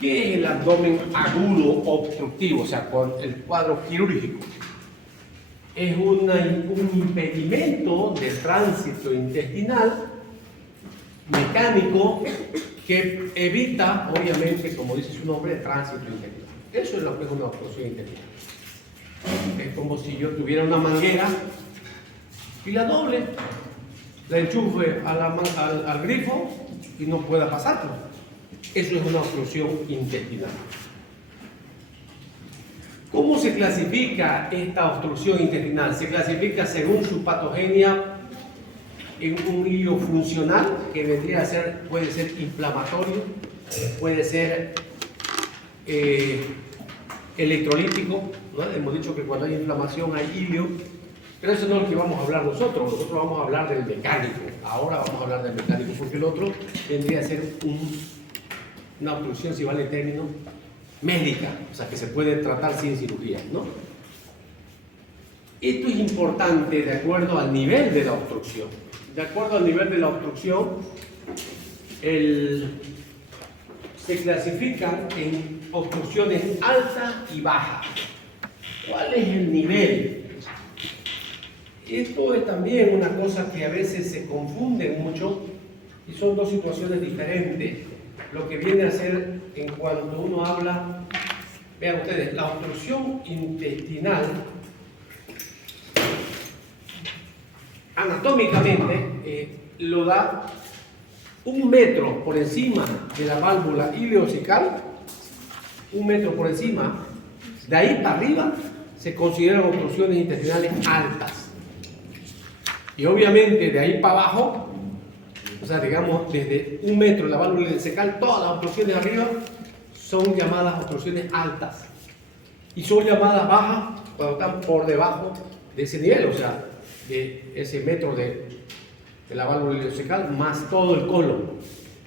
¿Qué es el abdomen agudo obstructivo? O sea, con el cuadro quirúrgico. Es un impedimento del tránsito intestinal mecánico que evita, obviamente, como dice su nombre, el tránsito intestinal. Eso es lo que es una obstrucción intestinal. Es como si yo tuviera una manguera y la doble, la enchufe al grifo y no pueda pasarlo. Eso es una obstrucción intestinal. ¿Cómo se clasifica esta obstrucción intestinal? Se clasifica según su patogenia en un hilo funcional, que vendría a ser, puede ser inflamatorio, puede ser electrolítico, ¿no? Hemos dicho que cuando hay inflamación hay hilio, pero eso no es lo que vamos a hablar nosotros. Nosotros vamos a hablar del mecánico. Ahora vamos a hablar del mecánico, porque el otro vendría a ser una obstrucción, si vale el término, médica, o sea, que se puede tratar sin cirugía, ¿no? Esto es importante de acuerdo al nivel de la obstrucción. De acuerdo al nivel de la obstrucción, se clasifican en obstrucciones alta y baja. ¿Cuál es el nivel? Esto es también una cosa que a veces se confunde mucho y son dos situaciones diferentes. Lo que viene a ser en cuanto uno habla, vean ustedes, la obstrucción intestinal, anatómicamente, lo da 1 metro por encima de la válvula ileocecal, 1 metro por encima. De ahí para arriba se consideran obstrucciones intestinales altas. Y obviamente de ahí para abajo, o sea, digamos, desde 1 metro de la válvula ileocecal, todas las obstrucciones de arriba son llamadas obstrucciones altas. Y son llamadas bajas cuando están por debajo de ese nivel, o sea, de ese metro de la válvula ileocecal más todo el colon.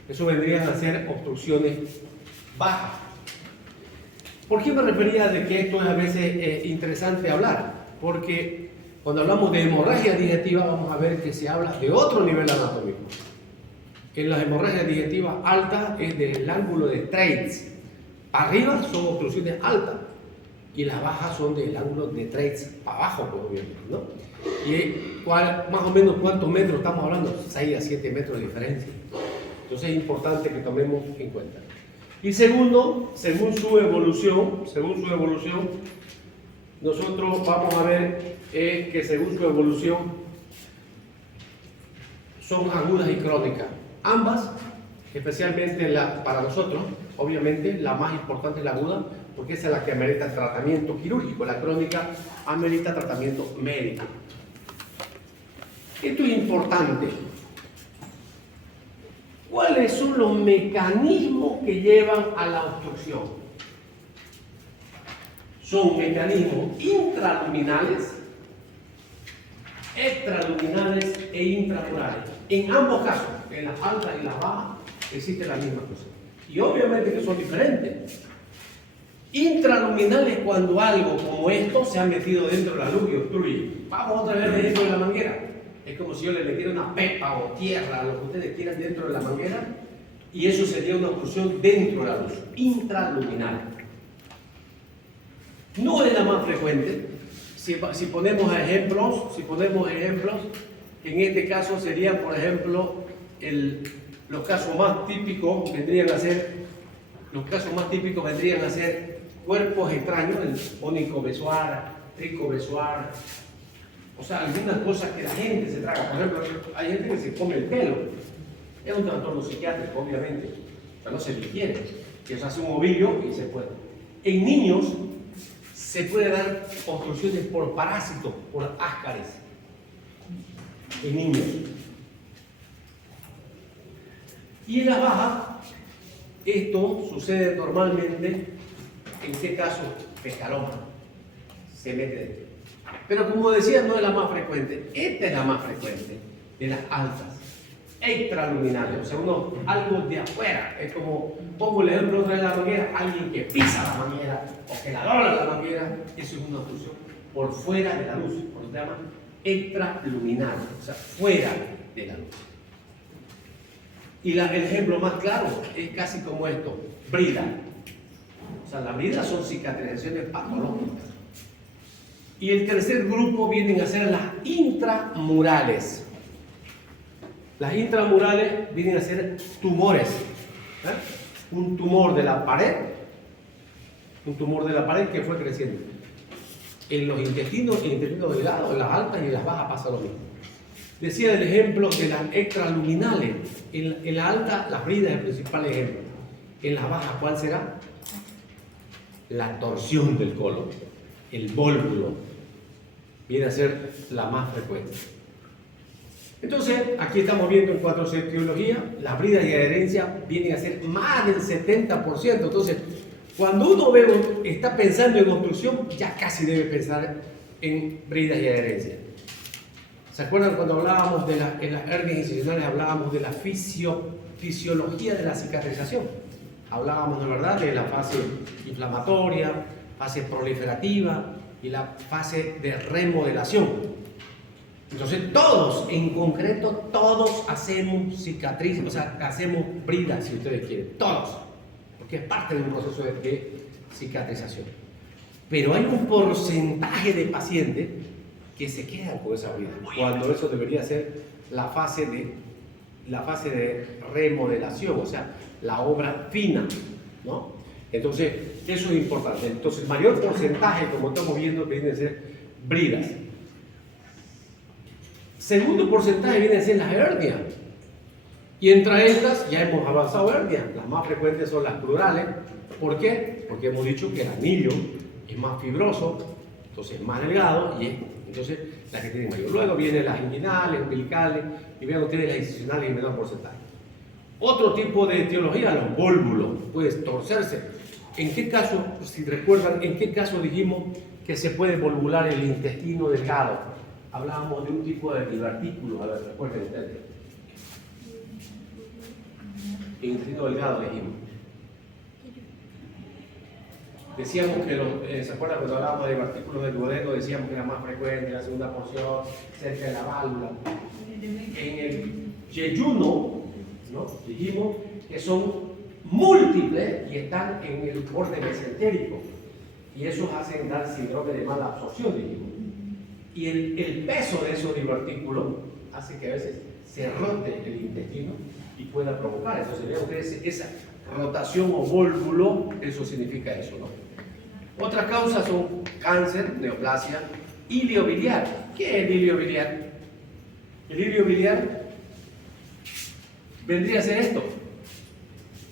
Eso vendrían a ser obstrucciones bajas. ¿Por qué me refería de que esto es a veces interesante hablar? Porque cuando hablamos de hemorragia digestiva vamos a ver que se habla de otro nivel anatómico. En las hemorragias digestivas altas es del ángulo de Treitz. Arriba son obstrucciones altas y las bajas son del ángulo de Treitz para abajo, pues, obviamente, ¿no? Y más o menos cuántos metros estamos hablando, 6 a 7 metros de diferencia. Entonces es importante que tomemos en cuenta. Y segundo, según su evolución, nosotros vamos a ver que según su evolución son agudas y crónicas. Ambas, especialmente para nosotros, obviamente la más importante es la aguda, porque esa es la que amerita tratamiento quirúrgico. La crónica amerita tratamiento médico. Esto es importante. ¿Cuáles son los mecanismos que llevan a la obstrucción? Son mecanismos intraluminales, extraluminales e intramurales. En ambos casos, en las altas y las bajas, existe la misma cosa. Y obviamente que son diferentes. Intraluminal es cuando algo como esto se ha metido dentro de la luz y obstruye. Vamos otra vez dentro de la manguera. Es como si yo le metiera una pepa o tierra, lo que ustedes quieran, dentro de la manguera, y eso sería una obstrucción dentro de la luz, intraluminal. No es la más frecuente. Si ponemos ejemplos, en este caso serían, por ejemplo, los casos más típicos vendrían a ser cuerpos extraños, el onicobesuar, tricobesuar, o sea, algunas cosas que la gente se traga. Por ejemplo, hay gente que se come el pelo. Es un trastorno psiquiátrico, obviamente. O sea, no se digiere. Que se hace un ovillo y se puede. En niños se puede dar obstrucciones por parásitos, por áscares. En niños. Y en la baja, esto sucede normalmente, ¿en qué caso? Escaloma. Se mete dentro. Pero como decía, no es la más frecuente. Esta es la más frecuente de las altas, extraluminales, o sea, algo de afuera. Es como, pongo el ejemplo otra vez de la manguera, alguien que pisa la manguera o que la dobla la manguera, eso es una obstrucción por fuera de la luz, por lo que se llama extraluminal, o sea, fuera de la luz. Y el ejemplo más claro es casi como esto, brida. O sea, las bridas son cicatrizaciones patológicas. Y el tercer grupo vienen a ser las intramurales. Las intramurales vienen a ser tumores. Un tumor de la pared que fue creciendo. En los intestinos, en el intestino delgado, en las altas y en las bajas pasa lo mismo. Decía el ejemplo de las extraluminales. En la alta, las bridas es el principal ejemplo. En la baja, ¿cuál será? La torsión del colon, el vólvulo, viene a ser la más frecuente. Entonces, aquí estamos viendo en cuanto a etiología, las bridas y adherencia vienen a ser más del 70%. Entonces, cuando uno está pensando en obstrucción, ya casi debe pensar en bridas y adherencia. ¿Se acuerdan cuando hablábamos en las hernias incisionales, hablábamos de la fisiología de la cicatrización? Hablábamos, de verdad, de la fase inflamatoria, fase proliferativa y la fase de remodelación. Entonces, todos, en concreto, todos hacemos cicatrices, o sea, hacemos bridas, si ustedes quieren, todos, porque es parte de un proceso de cicatrización. Pero hay un porcentaje de pacientes que se quedan con esa brida, cuando eso debería ser la fase de remodelación, o sea, la obra fina, ¿no? Entonces, eso es importante. Entonces, el mayor porcentaje, como estamos viendo, viene a ser bridas. Segundo porcentaje viene a ser las hernias. Y entre estas, ya hemos avanzado hernias. Las más frecuentes son las plurales. ¿Por qué? Porque hemos dicho que el anillo es más fibroso, entonces es más delgado, y entonces las que tienen mayor. Luego vienen las inguinales, umbilicales, y vean ustedes las incisionales en menor porcentaje. Otro tipo de etiología, los vólvulos, puede torcerse. ¿En qué caso, si recuerdan, en qué caso dijimos que se puede volvular el intestino delgado? Hablábamos de un tipo de divertículos, a ver, recuerden ustedes. El intestino delgado dijimos. Decíamos que ¿se acuerdan cuando hablábamos de divertículos del duodeno? Decíamos que era más frecuente, la segunda porción, cerca de la válvula. En el yeyuno, ¿no? Dijimos que son múltiples y están en el borde mesentérico, y esos hacen dar síndrome de mala absorción, dijimos. Y el peso de esos divertículos hace que a veces se rote el intestino y pueda provocar. Entonces, vean ustedes esa rotación o vólvulo, eso significa eso, ¿no? Otras causas son cáncer, neoplasia, ilio biliar. ¿Qué es el ilio biliar? El ilio biliar vendría a ser esto.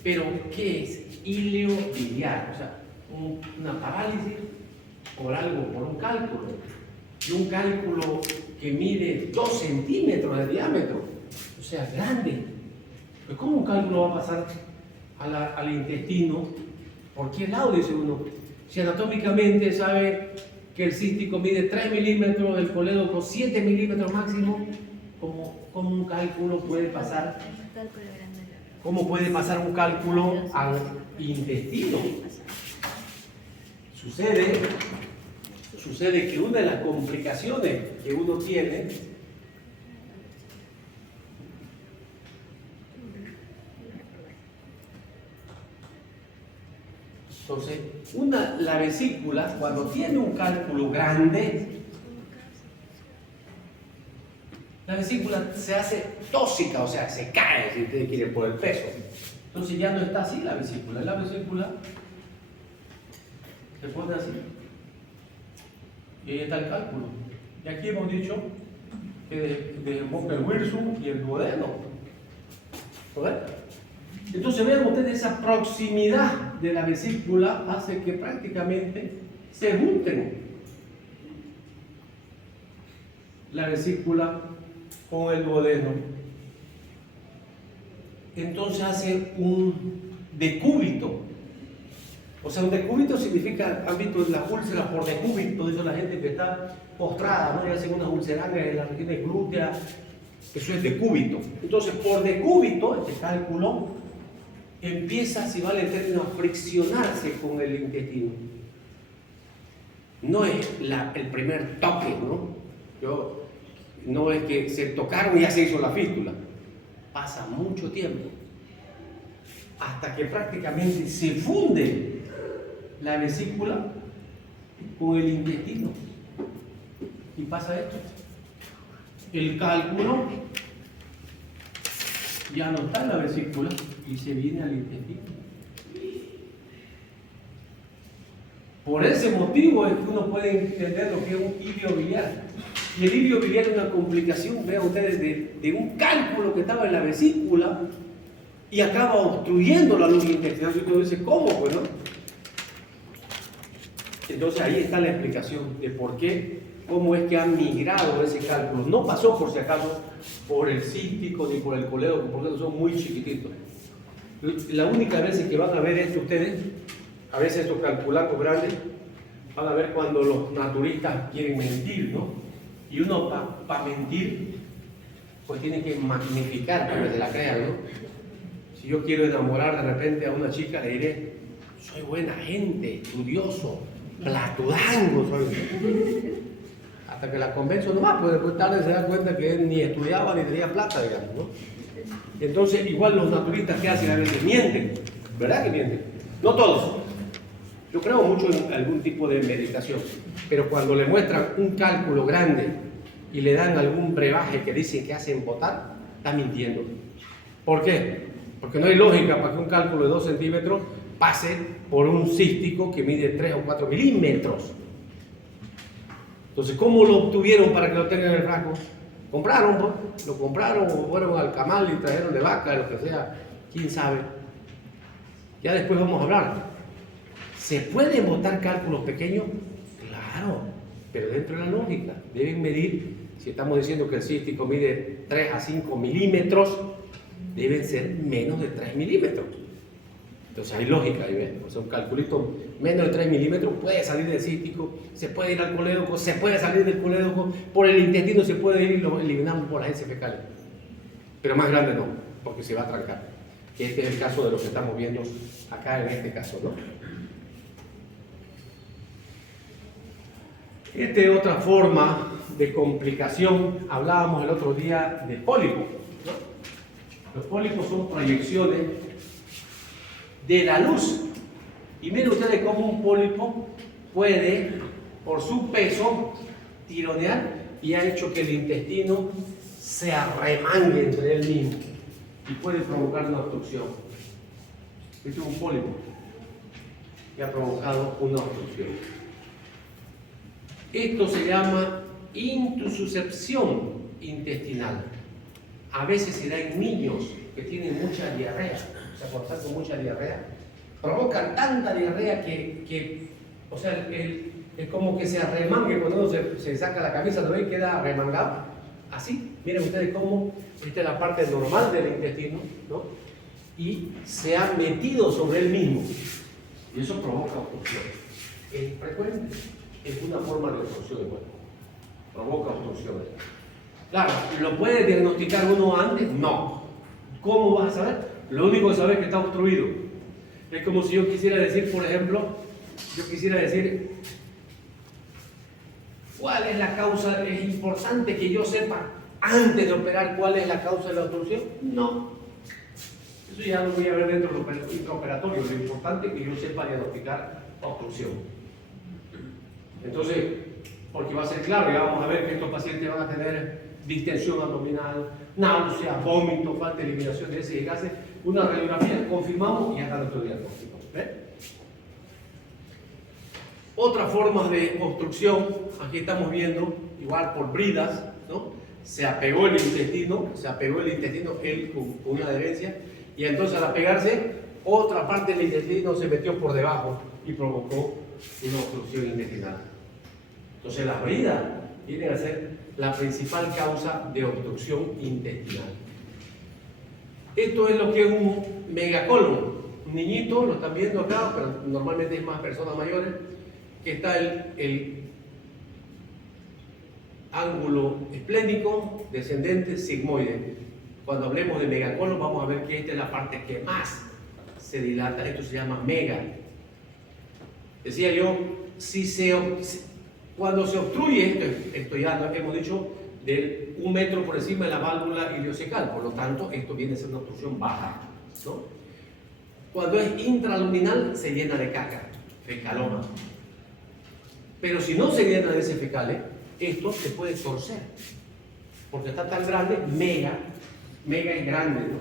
Pero, ¿qué es ilio biliar? O sea, una parálisis por algo, por un cálculo. Y un cálculo que mide 2 centímetros de diámetro. O sea, grande. Pues, ¿cómo un cálculo va a pasar al intestino? ¿Por qué lado, dice uno? Si anatómicamente sabe que el cístico mide 3 milímetros, el colédoco 7 milímetros máximo, ¿cómo un cálculo puede pasar? ¿Cómo puede pasar un cálculo al intestino? Sucede que una de las complicaciones que uno tiene entonces, la vesícula, cuando tiene un cálculo grande, la vesícula se hace tóxica, o sea, se cae, si ustedes quieren, por el peso. Entonces ya no está así la vesícula. La vesícula se pone así. Y ahí está el cálculo. Y aquí hemos dicho que desemboca el wirsum y el duodeno. ¿Correcto? Entonces vean ustedes, esa proximidad de la vesícula hace que prácticamente se junten la vesícula con el duodeno. Entonces hace un decúbito. O sea, un decúbito significa, han visto las úlceras por decúbito, dice la gente que está postrada, ¿no? Y hacen unas ulceradas en las regiones glúteas, eso es decúbito. Entonces, por decúbito, este cálculo empieza, si vale el término, a friccionarse con el intestino. No es el primer toque, ¿no? No es que se tocaron y ya se hizo la fístula. Pasa mucho tiempo. hasta que prácticamente se funde la vesícula con el intestino. Y pasa esto. El cálculo ya no está en la vesícula y se viene al intestino. Por ese motivo es que uno puede entender lo que es un ilio biliar. Y el ilio biliar es una complicación, vean ustedes, de un cálculo que estaba en la vesícula y acaba obstruyendo la luz intestinal. Y uno dice, ¿cómo? Pues no. Entonces ahí está la explicación de por qué, cómo es que ha migrado ese cálculo. No pasó, por si acaso, por el cístico ni por el colédoco, porque son muy chiquititos. La única vez que van a ver esto ustedes, a veces estos calculacos grandes, van a ver cuando los naturistas quieren mentir, ¿no? Y uno para mentir, pues tiene que magnificar para que se la crean, ¿no? Si yo quiero enamorar de repente a una chica, le diré, soy buena gente, estudioso, platudango, soy. Hasta que la convenzo nomás, pues después tarde se da cuenta que él ni estudiaba ni tenía plata, digamos, ¿no? Entonces, igual los naturistas que hacen a veces mienten, ¿verdad que mienten? No todos. Yo creo mucho en algún tipo de meditación, pero cuando le muestran un cálculo grande y le dan algún brebaje que dicen que hacen votar, está mintiendo. ¿Por qué? Porque no hay lógica para que un cálculo de 2 centímetros pase por un cístico que mide 3 o 4 milímetros. Entonces, ¿cómo lo obtuvieron para que lo tengan en el frasco? Compraron, pues, lo compraron o fueron al camal y trajeron de vaca, lo que sea, quién sabe. Ya después vamos a hablar. ¿Se pueden botar cálculos pequeños? Claro, pero dentro de la lógica. Deben medir, si estamos diciendo que el cístico mide 3 a 5 milímetros, deben ser menos de 3 milímetros. Entonces hay lógica ahí, ¿ven? O sea, un calculito menos de 3 milímetros puede salir del cístico, se puede ir al colédoco, se puede salir del colédoco, por el intestino se puede ir y lo eliminamos por las heces fecales. Pero más grande no, porque se va a trancar. Este es el caso de lo que estamos viendo acá en este caso, ¿no? Esta es otra forma de complicación. Hablábamos el otro día de pólipos, ¿no? Los pólipos son proyecciones de la luz. Y miren ustedes cómo un pólipo puede, por su peso, tironear y ha hecho que el intestino se arremangue entre él mismo y puede provocar una obstrucción. Este es un pólipo que ha provocado una obstrucción. Esto se llama intususcepción intestinal. A veces se da en niños que tienen mucha diarrea, o sea, cuando están con mucha diarrea, provocan tanta diarrea que o sea, es como que se arremangue cuando uno se saca la camisa, ¿no ven? Queda arremangado. Así, miren ustedes cómo esta es la parte normal del intestino, ¿no? Y se ha metido sobre él mismo. Y eso provoca obstrucción. Es frecuente. Es una forma de obstrucción igual. Provoca obstrucciones. Claro, ¿lo puede diagnosticar uno antes? No. ¿Cómo vas a saber? Lo único que sabes es que está obstruido. Es como si yo quisiera decir, por ejemplo, ¿cuál es la causa? ¿Es importante que yo sepa antes de operar cuál es la causa de la obstrucción? No. Eso ya lo voy a ver dentro del intraoperatorio. Lo importante es que yo sepa diagnosticar obstrucción. Entonces, porque va a ser claro, ya vamos a ver que estos pacientes van a tener distensión abdominal, náusea, vómito, falta de eliminación de heces y gases. Una radiografía, confirmamos y ya está nuestro diagnóstico. ¿Ve? Otra forma de obstrucción, aquí estamos viendo, igual por bridas, ¿no? Se apegó el intestino, él con una adherencia, y entonces al apegarse, otra parte del intestino se metió por debajo y provocó una obstrucción intestinal. Entonces las bridas vienen a ser la principal causa de obstrucción intestinal. Esto es lo que es un megacolon. Un niñito, lo están viendo acá, pero normalmente es más personas mayores, que está el ángulo esplénico, descendente, sigmoide. Cuando hablemos de megacolon vamos a ver que esta es la parte que más se dilata. Esto se llama mega. Decía yo, cuando se obstruye, esto ya lo hemos dicho, de 1 metro por encima de la válvula ileocecal, por lo tanto, esto viene a ser una obstrucción baja, ¿no? Cuando es intraluminal se llena de caca, fecaloma. Pero si no se llena de ese fecales, esto se puede torcer, porque está tan grande, mega es grande, ¿no?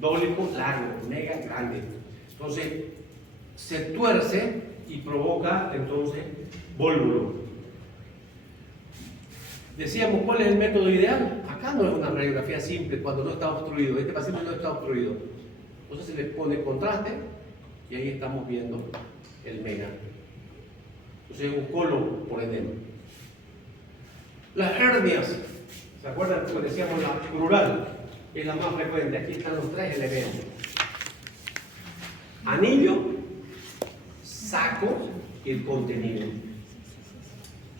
Dólico, largo, mega grande. Entonces, se tuerce y provoca entonces vólvulo. Decíamos, ¿cuál es el método ideal? Acá no es una radiografía simple cuando no está obstruido. Este paciente no está obstruido. Entonces se le pone contraste y ahí estamos viendo el mega. Entonces es un colon por edema. Las hernias, ¿se acuerdan como decíamos la plural? Es la más frecuente. Aquí están los tres elementos: anillo, saco y el contenido.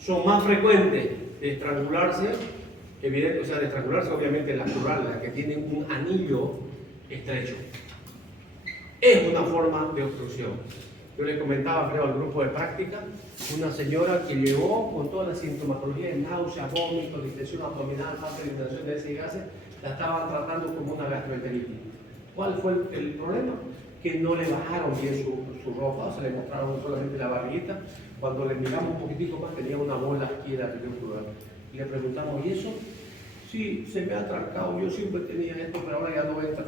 Son más frecuentes de estrangularse, evidente, o sea, de estrangularse obviamente la plural, la que tiene un anillo estrecho. Es una forma de obstrucción. Yo le comentaba, creo, al grupo de práctica, una señora que llegó con toda la sintomatología de náusea, vómito, distensión abdominal, falta de eliminación de heces y gases, la estaban tratando como una gastroenteritis. ¿Cuál fue el problema? Que no le bajaron bien su ropa, se le mostraron solamente la barriguita. Cuando le miramos un poquitico más, tenía una bola aquí en la región plural. Y le preguntamos, ¿y eso? Sí, se me ha atrancado, yo siempre tenía esto, pero ahora ya no entra.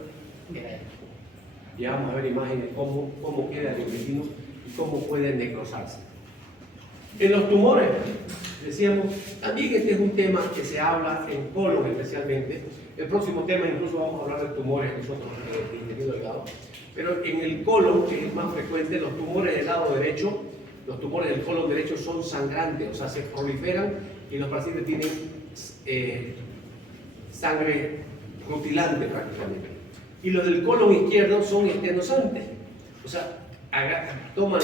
Y vamos a ver imágenes cómo queda el intestino y cómo puede necrosarse. En los tumores, decíamos, también este es un tema que se habla en colon especialmente. El próximo tema incluso vamos a hablar de tumores nosotros de intestino delgado. Pero en el colon, que es más frecuente, los tumores del lado derecho, los tumores del colon derecho son sangrantes, o sea, se proliferan y los pacientes tienen sangre rutilante prácticamente. Y los del colon izquierdo son estenosantes, o sea, toman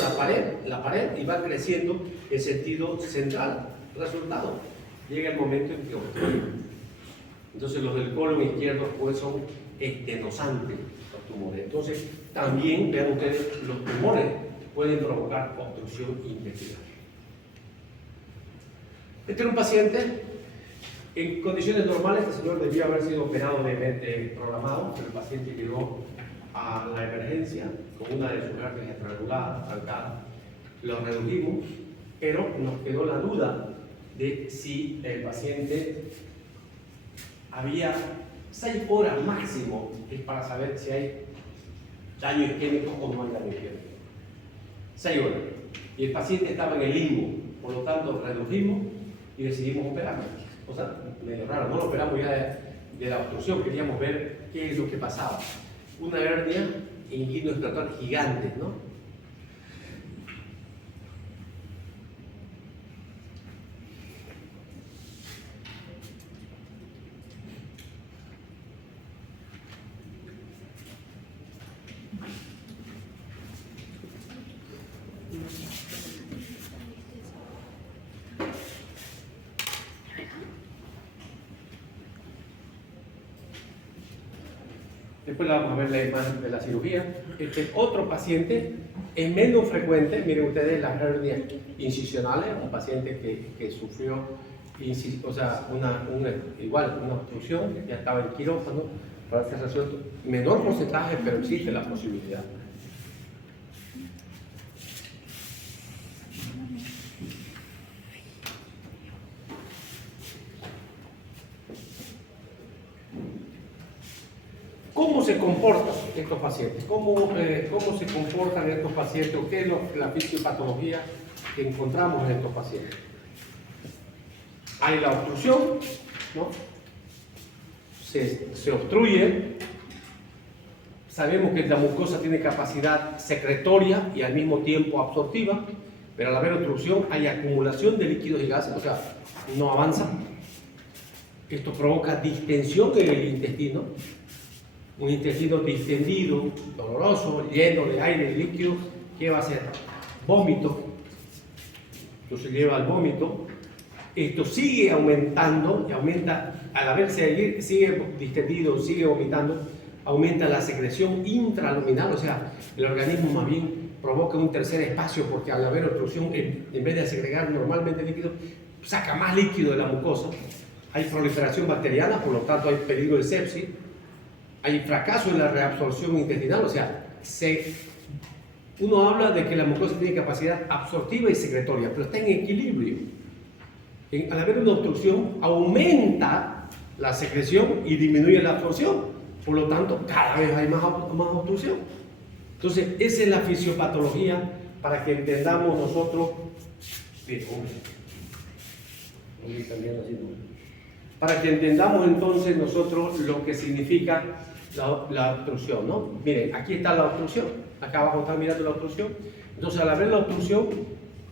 la pared y van creciendo en sentido central. Resultado, llega el momento en que obstruyen. Entonces los del colon izquierdo pues son estenosantes los tumores. Entonces también, vean ustedes, los tumores pueden provocar obstrucción intestinal. Este era un paciente en condiciones normales. Este señor debía haber sido operado de mente programado, pero el paciente llegó a la emergencia con una de sus hernias estranguladas, trancada. Lo redujimos, pero nos quedó la duda de si el paciente había 6 horas máximo, es para saber si hay daño isquémico o no hay daño isquémico. 6 horas. Y el paciente estaba en el limbo, por lo tanto redujimos y decidimos operarlo. O sea, medio raro, no lo operamos ya de la obstrucción, queríamos ver qué es lo que pasaba. Una hernia inguino-estratal gigante, ¿no? Después vamos a ver la imagen de la cirugía. Otro paciente es menos frecuente, miren ustedes las hernias incisionales, un paciente que sufrió o sea, igual una obstrucción, ya estaba en quirófano para ser resuelto. Menor porcentaje, pero existe la posibilidad. ¿Cómo se comportan estos pacientes? ¿Cómo se comportan estos pacientes? ¿Qué es la fisiopatología que encontramos en estos pacientes? Hay la obstrucción, ¿no? Se obstruye. Sabemos que la mucosa tiene capacidad secretoria y al mismo tiempo absortiva, pero al haber obstrucción hay acumulación de líquidos y gases, o sea, no avanza. Esto provoca distensión en el intestino. Un intestino distendido, doloroso, lleno de aire y líquido, ¿qué va a hacer? Vómito. Entonces lleva al vómito. Esto sigue aumentando y aumenta, al haberse sigue distendido, sigue vomitando, aumenta la secreción intraluminal, o sea, el organismo más bien provoca un tercer espacio porque al haber obstrucción, en vez de segregar normalmente líquido, saca más líquido de la mucosa. Hay proliferación bacteriana, por lo tanto hay peligro de sepsis. Hay fracaso en la reabsorción intestinal, o sea, se uno habla de que la mucosa tiene capacidad absortiva y secretoria, pero está en equilibrio. Al haber una obstrucción, aumenta la secreción y disminuye la absorción. Por lo tanto, cada vez hay más obstrucción. Entonces, esa es la fisiopatología para que entendamos nosotros. Para que entendamos entonces nosotros lo que significa la obstrucción, ¿no? Miren, aquí está la obstrucción. Acá abajo están mirando la obstrucción. Entonces, al haber la obstrucción,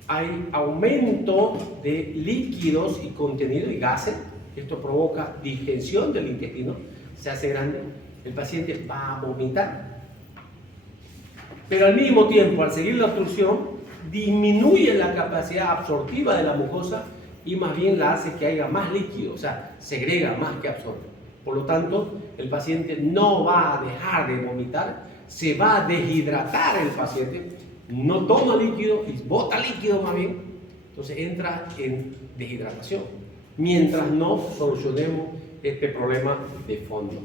hay aumento de líquidos y contenido y gases. Esto provoca distensión del intestino, se hace grande. El paciente va a vomitar. Pero al mismo tiempo, al seguir la obstrucción, disminuye la capacidad absortiva de la mucosa y más bien la hace que haya más líquido, o sea, segrega más que absorbe. Por lo tanto, el paciente no va a dejar de vomitar, se va a deshidratar el paciente, no toma líquido y bota líquido más bien, entonces entra en deshidratación, mientras no solucionemos este problema de fondo.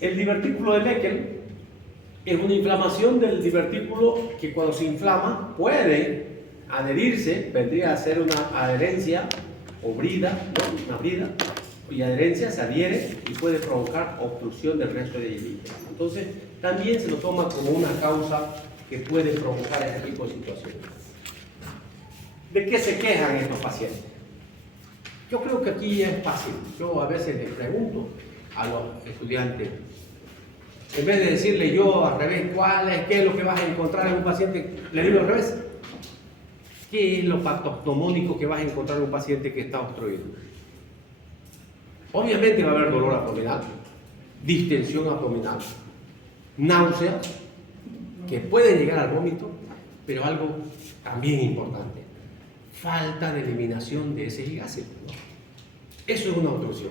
El divertículo de Meckel es una inflamación del divertículo que cuando se inflama puede adherirse, vendría a ser una adherencia o brida, ¿no? Una brida, y adherencia se adhiere y puede provocar obstrucción del resto de líquidos. Entonces, también se lo toma como una causa que puede provocar este tipo de situaciones. ¿De qué se quejan estos pacientes? Yo creo que aquí es fácil. Yo a veces les pregunto a los estudiantes, en vez de decirle yo al revés, ¿qué es lo que vas a encontrar en un paciente? Le digo al revés. ¿Qué es lo patognomónico que vas a encontrar en un paciente que está obstruido? Obviamente va a haber dolor abdominal, distensión abdominal, náuseas, que pueden llegar al vómito, pero algo también importante, falta de eliminación de ese gases, ¿no? Eso es una obstrucción.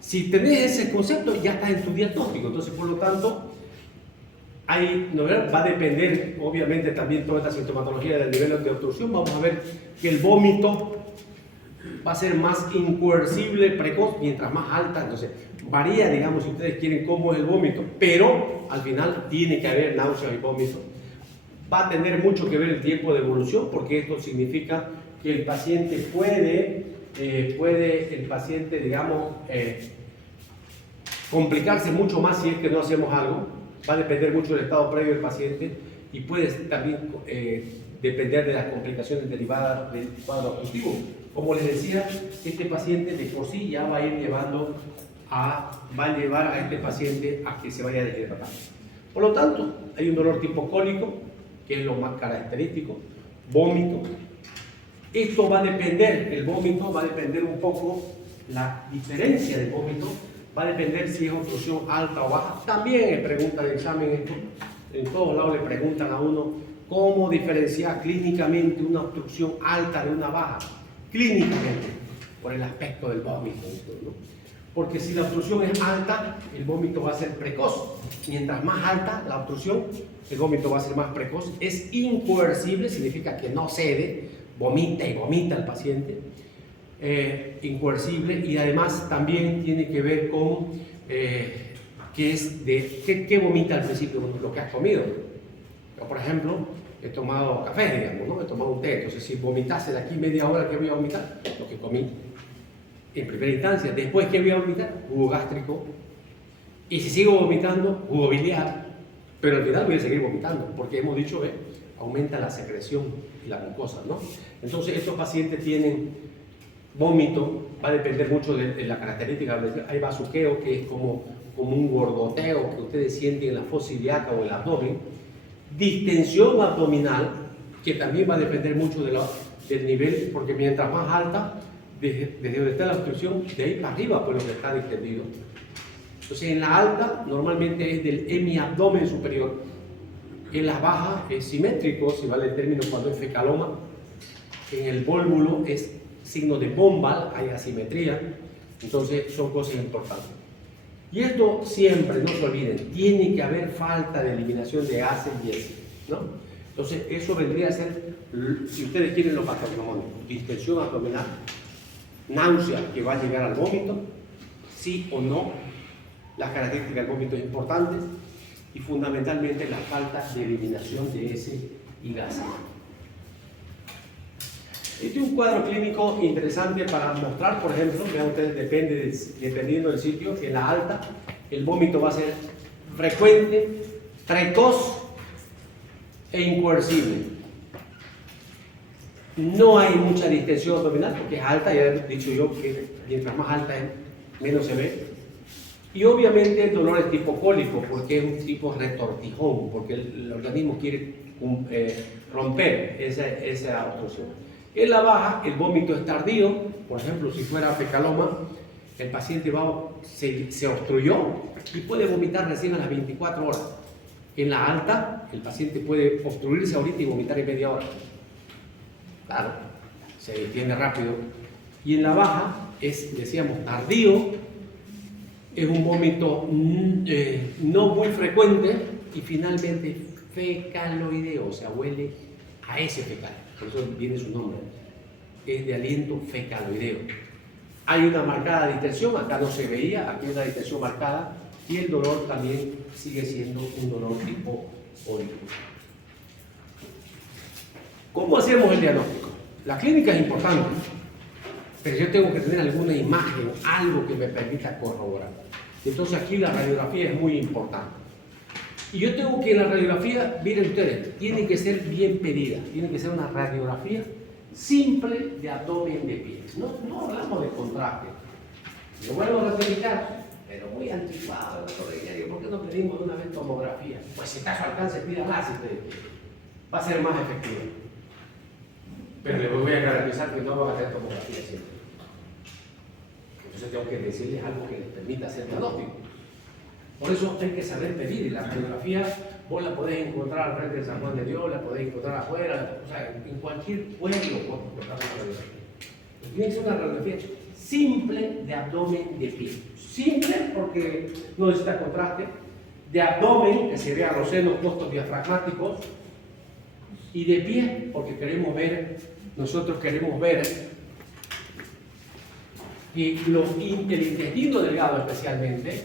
Si tenés ese concepto, ya está en tu diagnóstico. Entonces, por lo tanto, ¿no? Va a depender, obviamente, también toda esta sintomatología del nivel de obstrucción. Vamos a ver que el vómito va a ser más incoercible, precoz, mientras más alta. Entonces, varía, digamos, si ustedes quieren, cómo es el vómito, pero al final tiene que haber náuseas y vómito. Va a tener mucho que ver el tiempo de evolución, porque esto significa que el paciente puede digamos, complicarse mucho más si es que no hacemos algo. Va a depender mucho del estado previo del paciente y puede también depender de las complicaciones derivadas del cuadro obstructivo. Como les decía, este paciente de por sí ya va a llevar a este paciente a que se vaya deshidratando. Por lo tanto, hay un dolor tipo cólico, que es lo más característico, vómito. Esto va a depender, el vómito va a depender un poco, la diferencia del vómito va a depender si es obstrucción alta o baja. También es pregunta de examen esto. En todos lados le preguntan a uno cómo diferenciar clínicamente una obstrucción alta de una baja. Clínicamente, por el aspecto del vómito, ¿no? Porque si la obstrucción es alta, el vómito va a ser precoz. Mientras más alta la obstrucción, el vómito va a ser más precoz. Es incoercible, significa que no cede, vomita y vomita el paciente. Incoercible, y además también tiene que ver con qué vomita al principio, lo que has comido. Yo, por ejemplo, he tomado café, digamos, ¿no? He tomado un té. Entonces, si vomitase de aquí media hora, ¿qué voy a vomitar? Lo que comí en primera instancia. Después, ¿qué voy a vomitar? Jugo gástrico. Y si sigo vomitando, jugo biliar. Pero al final voy a seguir vomitando, porque hemos dicho que aumenta la secreción y la mucosa, ¿no? Entonces, estos pacientes tienen vómito, va a depender mucho de la característica. Hay bazuqueo, que es como un gordoteo que ustedes sienten en la fosa ilíaca o el abdomen. Distensión abdominal, que también va a depender mucho del nivel, porque mientras más alta, desde donde está la obstrucción, de ahí para arriba, pues lo que está distendido. Entonces, en la alta, normalmente es del hemiabdomen superior. En las bajas es simétrico, si vale el término, cuando es fecaloma. En el vólvulo es signo de Bombal, hay asimetría. Entonces, son cosas importantes. Y esto siempre, no se olviden, tiene que haber falta de eliminación de gases y ácidos, ¿no? Entonces, eso vendría a ser, si ustedes quieren, lo patognomónico: distensión abdominal, náusea que va a llegar al vómito, sí o no. Las características del vómito es importante y fundamentalmente la falta de eliminación de heces y gases. Este es un cuadro clínico interesante para mostrar, por ejemplo, vean ustedes, dependiendo del sitio, en la alta el vómito va a ser frecuente, precoz e incoercible. No hay mucha distensión abdominal porque es alta, ya he dicho yo que mientras más alta es, menos se ve. Y obviamente el dolor es tipo cólico porque es un tipo retortijón, porque el organismo quiere romper esa obstrucción. En la baja, el vómito es tardío, por ejemplo, si fuera fecaloma, el paciente se obstruyó y puede vomitar recién a las 24 horas. En la alta, el paciente puede obstruirse ahorita y vomitar en media hora. Claro, se detiene rápido. Y en la baja es, decíamos, tardío, es un vómito no muy frecuente y finalmente fecaloideo, o sea, huele a ese fecal, por eso viene su nombre, es de aliento fecaloideo. Hay una marcada distensión, acá no se veía, aquí hay una distensión marcada y el dolor también sigue siendo un dolor tipo cólico. ¿Cómo hacemos el diagnóstico? La clínica es importante, pero yo tengo que tener alguna imagen, algo que me permita corroborar. Entonces aquí la radiografía es muy importante. Y yo tengo que en la radiografía, miren ustedes, tiene que ser bien pedida, tiene que ser una radiografía simple de abdomen de pie. No hablamos de contraste. Lo vuelvo a ratificar, pero muy anticuado, doctor. ¿Por qué no pedimos de una vez tomografía? Pues si está a su alcance, pida más, va a ser más efectivo. Pero les voy a garantizar que no van a hacer tomografía siempre. Entonces tengo que decirles algo que les permita hacer diagnóstico. Por eso hay que saber pedir. Y la radiografía vos la podés encontrar al frente de San Juan de Dios, la podés encontrar afuera, o sea, en cualquier pueblo podés encontrar una radiografía. Pero tiene que ser una radiografía simple de abdomen de pie. Simple porque no necesita contraste. De abdomen, que se vea los senos postos diafragmáticos. Y de pie, porque nosotros queremos ver que el intestino delgado especialmente,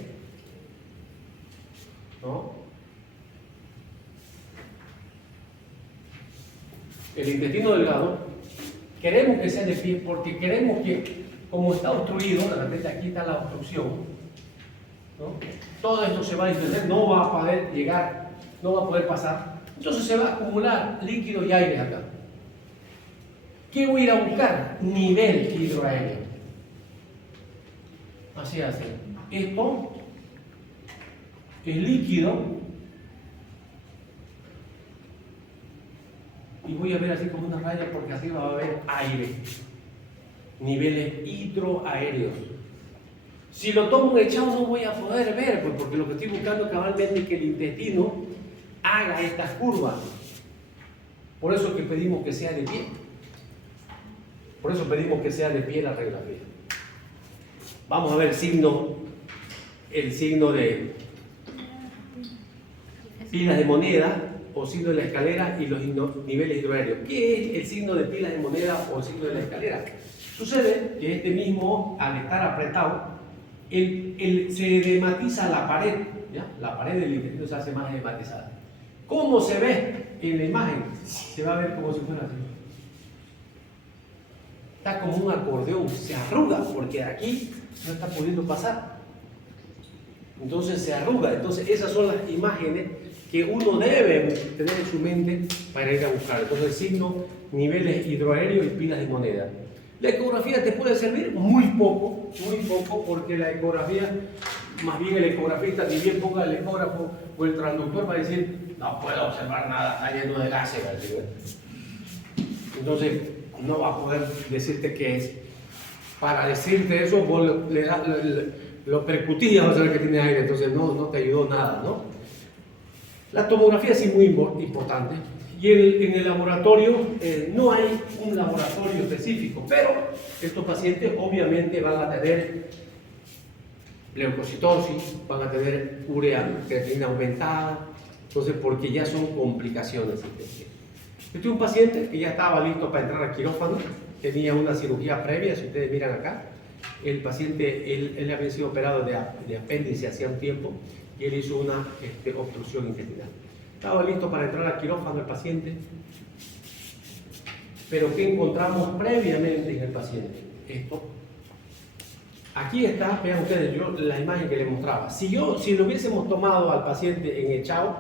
¿no? El intestino delgado, queremos que sea de pie porque queremos que, como está obstruido, de repente aquí está la obstrucción, ¿no? Todo esto se va a distensionar, no va a poder llegar, no va a poder pasar. Entonces se va a acumular líquido y aire acá. ¿Qué voy a ir a buscar? Nivel hidroaéreo. Así hace. Esto es líquido y voy a ver así como una raya porque arriba va a haber aire. Niveles hidroaéreos. Si lo tomo echado no voy a poder ver, pues, porque lo que estoy buscando cabalmente es que el intestino haga estas curvas. Por eso que pedimos que sea de pie. Por eso pedimos que sea de pie la radiografía. Vamos a ver el signo de pilas de moneda o signo de la escalera y los niveles hidroaéreos. ¿Qué es el signo de pilas de moneda o el signo de la escalera? Sucede que este mismo, al estar apretado, se edematiza la pared, ¿ya? La pared del intestino se hace más edematizada. ¿Cómo se ve en la imagen? Se va a ver como si fuera así. Está como un acordeón, se arruga porque aquí no está pudiendo pasar. Entonces se arruga. Entonces esas son las imágenes que uno debe tener en su mente para ir a buscar. Entonces el signo, niveles hidroaéreos y pilas de moneda. La ecografía te puede servir muy poco, porque la ecografía, más bien el ecografista, ni bien ponga el ecógrafo o el transductor va a decir, no puedo observar nada, está lleno de gases. Entonces no va a poder decirte qué es. Para decirte eso, vos lo percutís, vas a ver que tiene aire, entonces no te ayudó nada, ¿no? La tomografía sí es muy importante. Y en el laboratorio no hay un laboratorio específico, pero estos pacientes obviamente van a tener leucocitosis, van a tener urea creatinina aumentada, entonces porque ya son complicaciones. Este es un paciente que ya estaba listo para entrar al quirófano, tenía una cirugía previa, si ustedes miran acá, El paciente, él había sido operado de apéndice hacía un tiempo y él hizo una obstrucción intestinal. Estaba listo para entrar al quirófano el paciente, pero ¿qué encontramos previamente en el paciente? Esto. Aquí está, vean ustedes, yo la imagen que les mostraba. Si lo hubiésemos tomado al paciente en echado,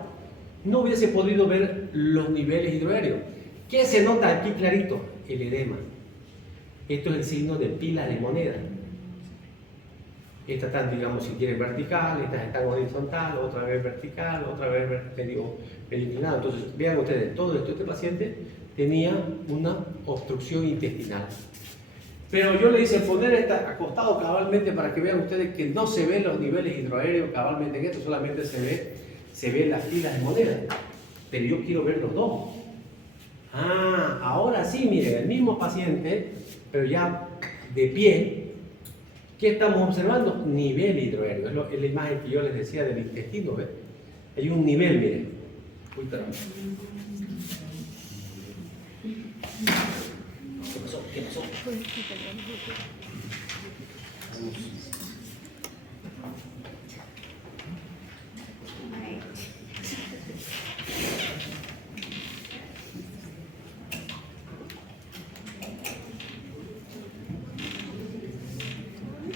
no hubiese podido ver los niveles hidroaéreos. ¿Qué se nota aquí clarito? El edema. Esto es el signo de pila de moneda. Estas están, digamos, si quieren vertical, estas están horizontal, otra vez vertical, otra vez medio inclinado. Entonces, vean ustedes, todo esto, este paciente tenía una obstrucción intestinal. Pero yo le hice poner acostado cabalmente para que vean ustedes que no se ven los niveles hidroaéreos cabalmente en esto, solamente se ven las pilas de moneda. Pero yo quiero ver los dos. Ah, ahora sí, miren, el mismo paciente, pero ya de pie. ¿Qué estamos observando? Nivel hidroaéreo. Es la imagen que yo les decía del intestino. ¿Ven? Hay un nivel, miren. Uy, caramba. ¿Qué pasó? ¿Qué pasó?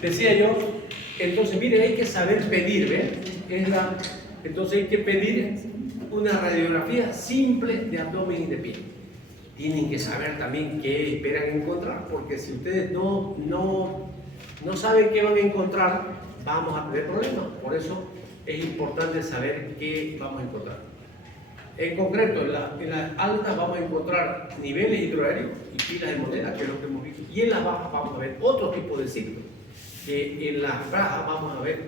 Decía yo, entonces miren, hay que saber pedir, ¿ven? Entonces hay que pedir una radiografía simple de abdomen y de pie. Tienen que saber también qué esperan encontrar, porque si ustedes no saben qué van a encontrar, vamos a tener problemas. Por eso es importante saber qué vamos a encontrar. En concreto, en las altas vamos a encontrar niveles hidroaéreos y pilas de moneda, que es lo que hemos visto. Y en las bajas vamos a ver otro tipo de signos. Que en las bajas vamos a ver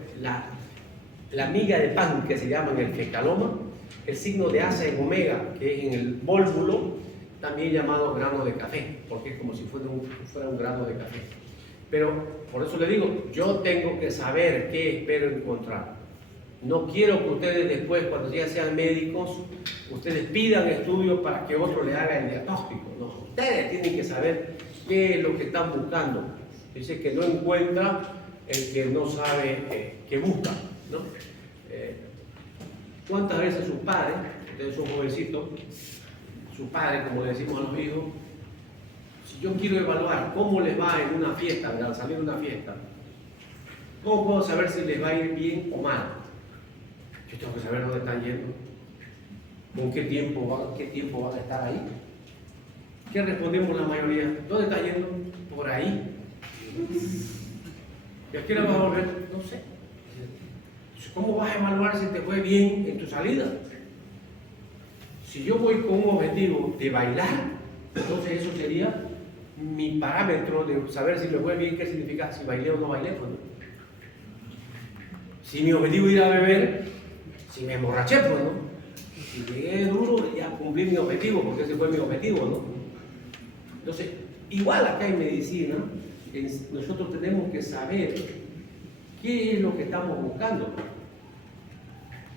la miga de pan, que se llama en el fecaloma, el signo de asa en omega, que es en el vólvulo, también llamado grano de café, porque es como si fuera un grano de café. Pero por eso le digo, yo tengo que saber qué espero encontrar. No quiero que ustedes después, cuando ya sean médicos, ustedes pidan estudios para que otro le haga el diagnóstico. No, ustedes tienen que saber qué es lo que están buscando. Dice que no encuentra el que no sabe qué busca, ¿no? ¿Cuántas veces sus padres, ustedes son jovencitos, sus padres, como le decimos a los hijos, si yo quiero evaluar cómo les va en una fiesta, al salir de una fiesta, ¿cómo puedo saber si les va a ir bien o mal? Yo tengo que saber dónde están yendo, con qué tiempo van a estar ahí. ¿Qué respondemos la mayoría? ¿Dónde está yendo? Por ahí. ¿Y a qué hora vas a volver? No sé. ¿Cómo vas a evaluar si te fue bien en tu salida? Si yo voy con un objetivo de bailar, entonces eso sería mi parámetro de saber si me fue bien, qué significa, si bailé o no bailé. Pues, ¿no? Si mi objetivo es ir a beber, si me emborraché, pues no. Si llegué duro, ya cumplí mi objetivo, porque ese fue mi objetivo, ¿no? Entonces, igual acá en medicina, nosotros tenemos que saber qué es lo que estamos buscando.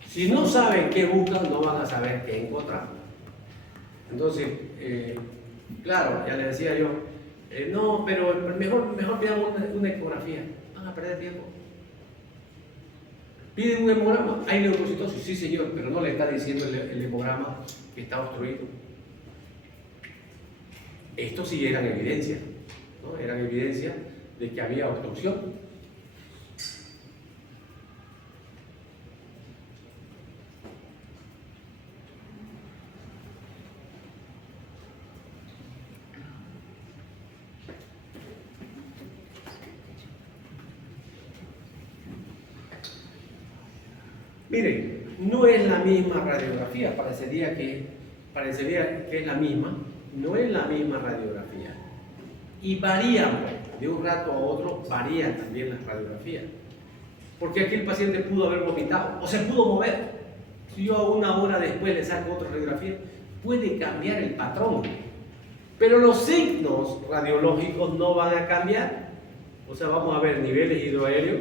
Si no saben qué buscan, no van a saber qué encontrar. Entonces, claro, ya les decía yo, no, pero mejor pidamos una ecografía. Van a perder tiempo. Piden un hemograma, hay leucocitosis, sí señor, pero no le está diciendo el hemograma que está obstruido. Esto sí eran evidencia, ¿no? Eran evidencia de que había obstrucción. Miren, no es la misma radiografía, parecería que es la misma, no es la misma radiografía. Y varían, de un rato a otro, varían también las radiografías. Porque aquí el paciente pudo haber vomitado o se pudo mover. Si yo a una hora después le saco otra radiografía, puede cambiar el patrón. Pero los signos radiológicos no van a cambiar. O sea, vamos a ver niveles hidroaéreos.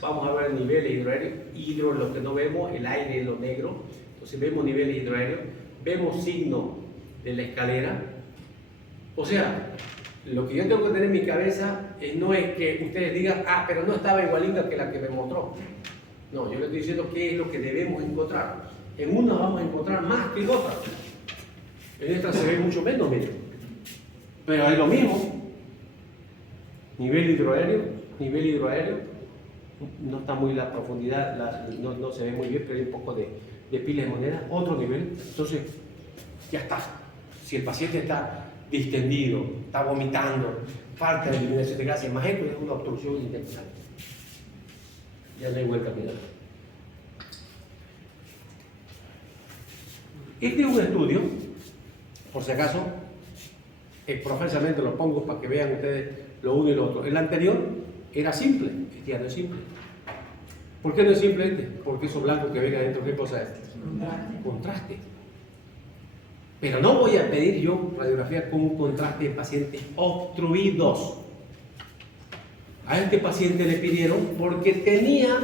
Vamos a ver niveles hidroaéreos, lo que no vemos, el aire, lo negro. Entonces vemos niveles hidroaéreos, vemos signo de la escalera. O sea, Lo que yo tengo que tener en mi cabeza no es que ustedes digan, ah, pero no estaba igualita que la que me mostró. No, yo les estoy diciendo qué es lo que debemos encontrar. En una vamos a encontrar más que en otra. En esta se ve mucho menos, miren. Pero es lo mismo. Nivel hidroaéreo. No está muy la profundidad, no se ve muy bien, pero hay un poco de pilas de moneda. Otro nivel. Entonces, ya está. Si el paciente está distendido, está vomitando, falta de eliminación de gases, más esto es una obstrucción intestinal. Ya no hay vuelta a mirar. Este es un estudio, por si acaso, profesamente lo pongo para que vean ustedes lo uno y lo otro. El anterior era simple, este ya no es simple. ¿Por qué no es simple este? Porque eso blanco que venga adentro, ¿qué cosa es? Contraste. Pero no voy a pedir yo radiografía con un contraste de pacientes obstruidos. A este paciente le pidieron porque tenía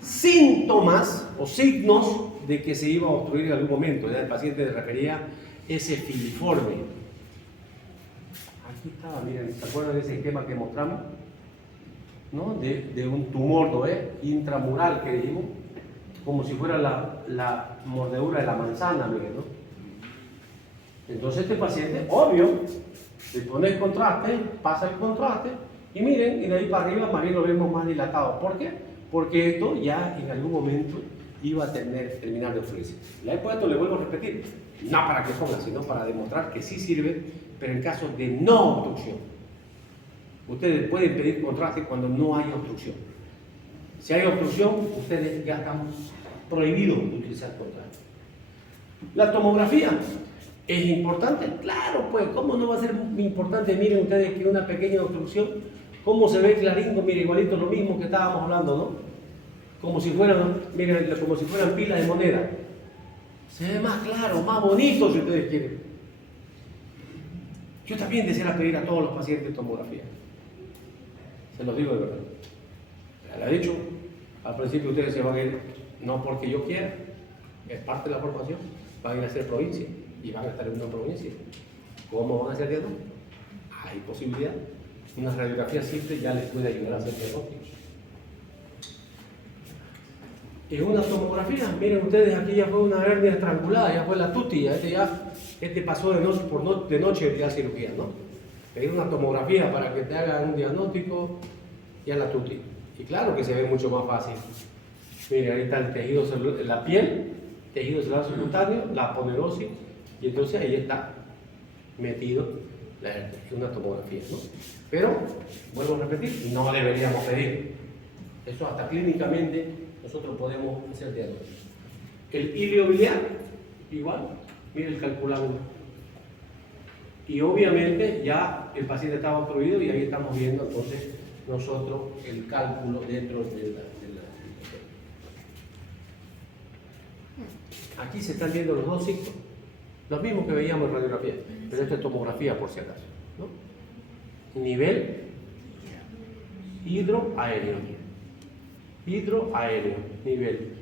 síntomas o signos de que se iba a obstruir en algún momento. Ya el paciente le refería ese filiforme. Aquí estaba, miren, ¿se acuerdan de ese esquema que mostramos? ¿No? De un tumor, ¿no? Intramural que dijimos, como si fuera la mordedura de la manzana, miren, ¿no? Entonces este paciente, obvio, le pone el contraste, pasa el contraste, y miren, y de ahí para arriba más bien lo vemos más dilatado. ¿Por qué? Porque esto ya en algún momento iba a terminar de obstruirse. La he puesto, le vuelvo a repetir, no para que ponga, sino para demostrar que sí sirve, pero en caso de no obstrucción. Ustedes pueden pedir contraste cuando no hay obstrucción. Si hay obstrucción, ustedes ya están prohibidos de utilizar contraste. La tomografía. ¿Es importante? Claro, pues, ¿cómo no va a ser importante? Miren ustedes que una pequeña obstrucción, ¿cómo se ve claringo? Miren, igualito lo mismo que estábamos hablando, ¿no? Como si fueran, miren, como si fueran pilas de moneda. Se ve más claro, más bonito si ustedes quieren. Yo también deseo pedir a todos los pacientes tomografía. Se los digo de verdad. Ya lo he dicho, al principio ustedes se van a ir, no porque yo quiera, es parte de la formación, van a ir a hacer provincia. Y van a estar en una provincia. ¿Cómo van a hacer diagnóstico? Hay posibilidad. Una radiografía simple ya les puede ayudar a hacer diagnóstico. En una tomografía, miren ustedes, aquí ya fue una hernia estrangulada, ya fue la tuti, este pasó de noche ya cirugía, ¿no? Pedir una tomografía para que te hagan un diagnóstico, ya la tuti. Y claro que se ve mucho más fácil. Miren, ahí está el tejido celular, la piel, tejido celular subcutáneo, la aponerosis. Y entonces ahí está metido una tomografía, ¿no? Pero, vuelvo a repetir, no deberíamos pedir. Eso hasta clínicamente nosotros podemos hacer diagnóstico. El iliobiliar, igual, mire el calculado. Y obviamente ya el paciente estaba obstruido y ahí estamos viendo entonces nosotros el cálculo dentro de la. Aquí se están viendo los dos signos. Los mismos que veíamos en radiografía, pero esto es tomografía por si acaso, ¿no? Nivel hidroaéreo, nivel.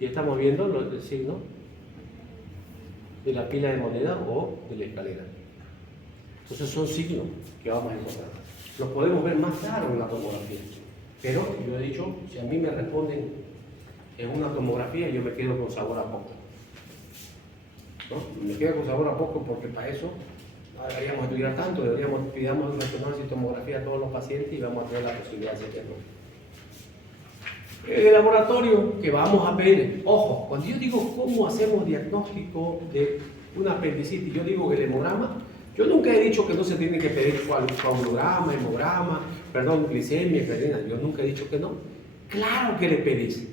Y estamos viendo el signo de la pila de moneda o de la escalera. Entonces son signos que vamos a encontrar. Los podemos ver más claros en la tomografía. Pero yo he dicho, si a mí me responden en una tomografía, yo me quedo con sabor a poco. ¿No? Me queda con sabor a poco porque para eso no deberíamos estudiar tanto, pidamos resonancia y tomografía a todos los pacientes y vamos a tener la posibilidad de hacerlo. El laboratorio que vamos a pedir, ojo, cuando yo digo cómo hacemos diagnóstico de una apendicitis, yo digo el hemograma, yo nunca he dicho que no se tiene que pedir coagulograma, hemograma, glicemia, creatinina, yo nunca he dicho que no. Claro que le pedís,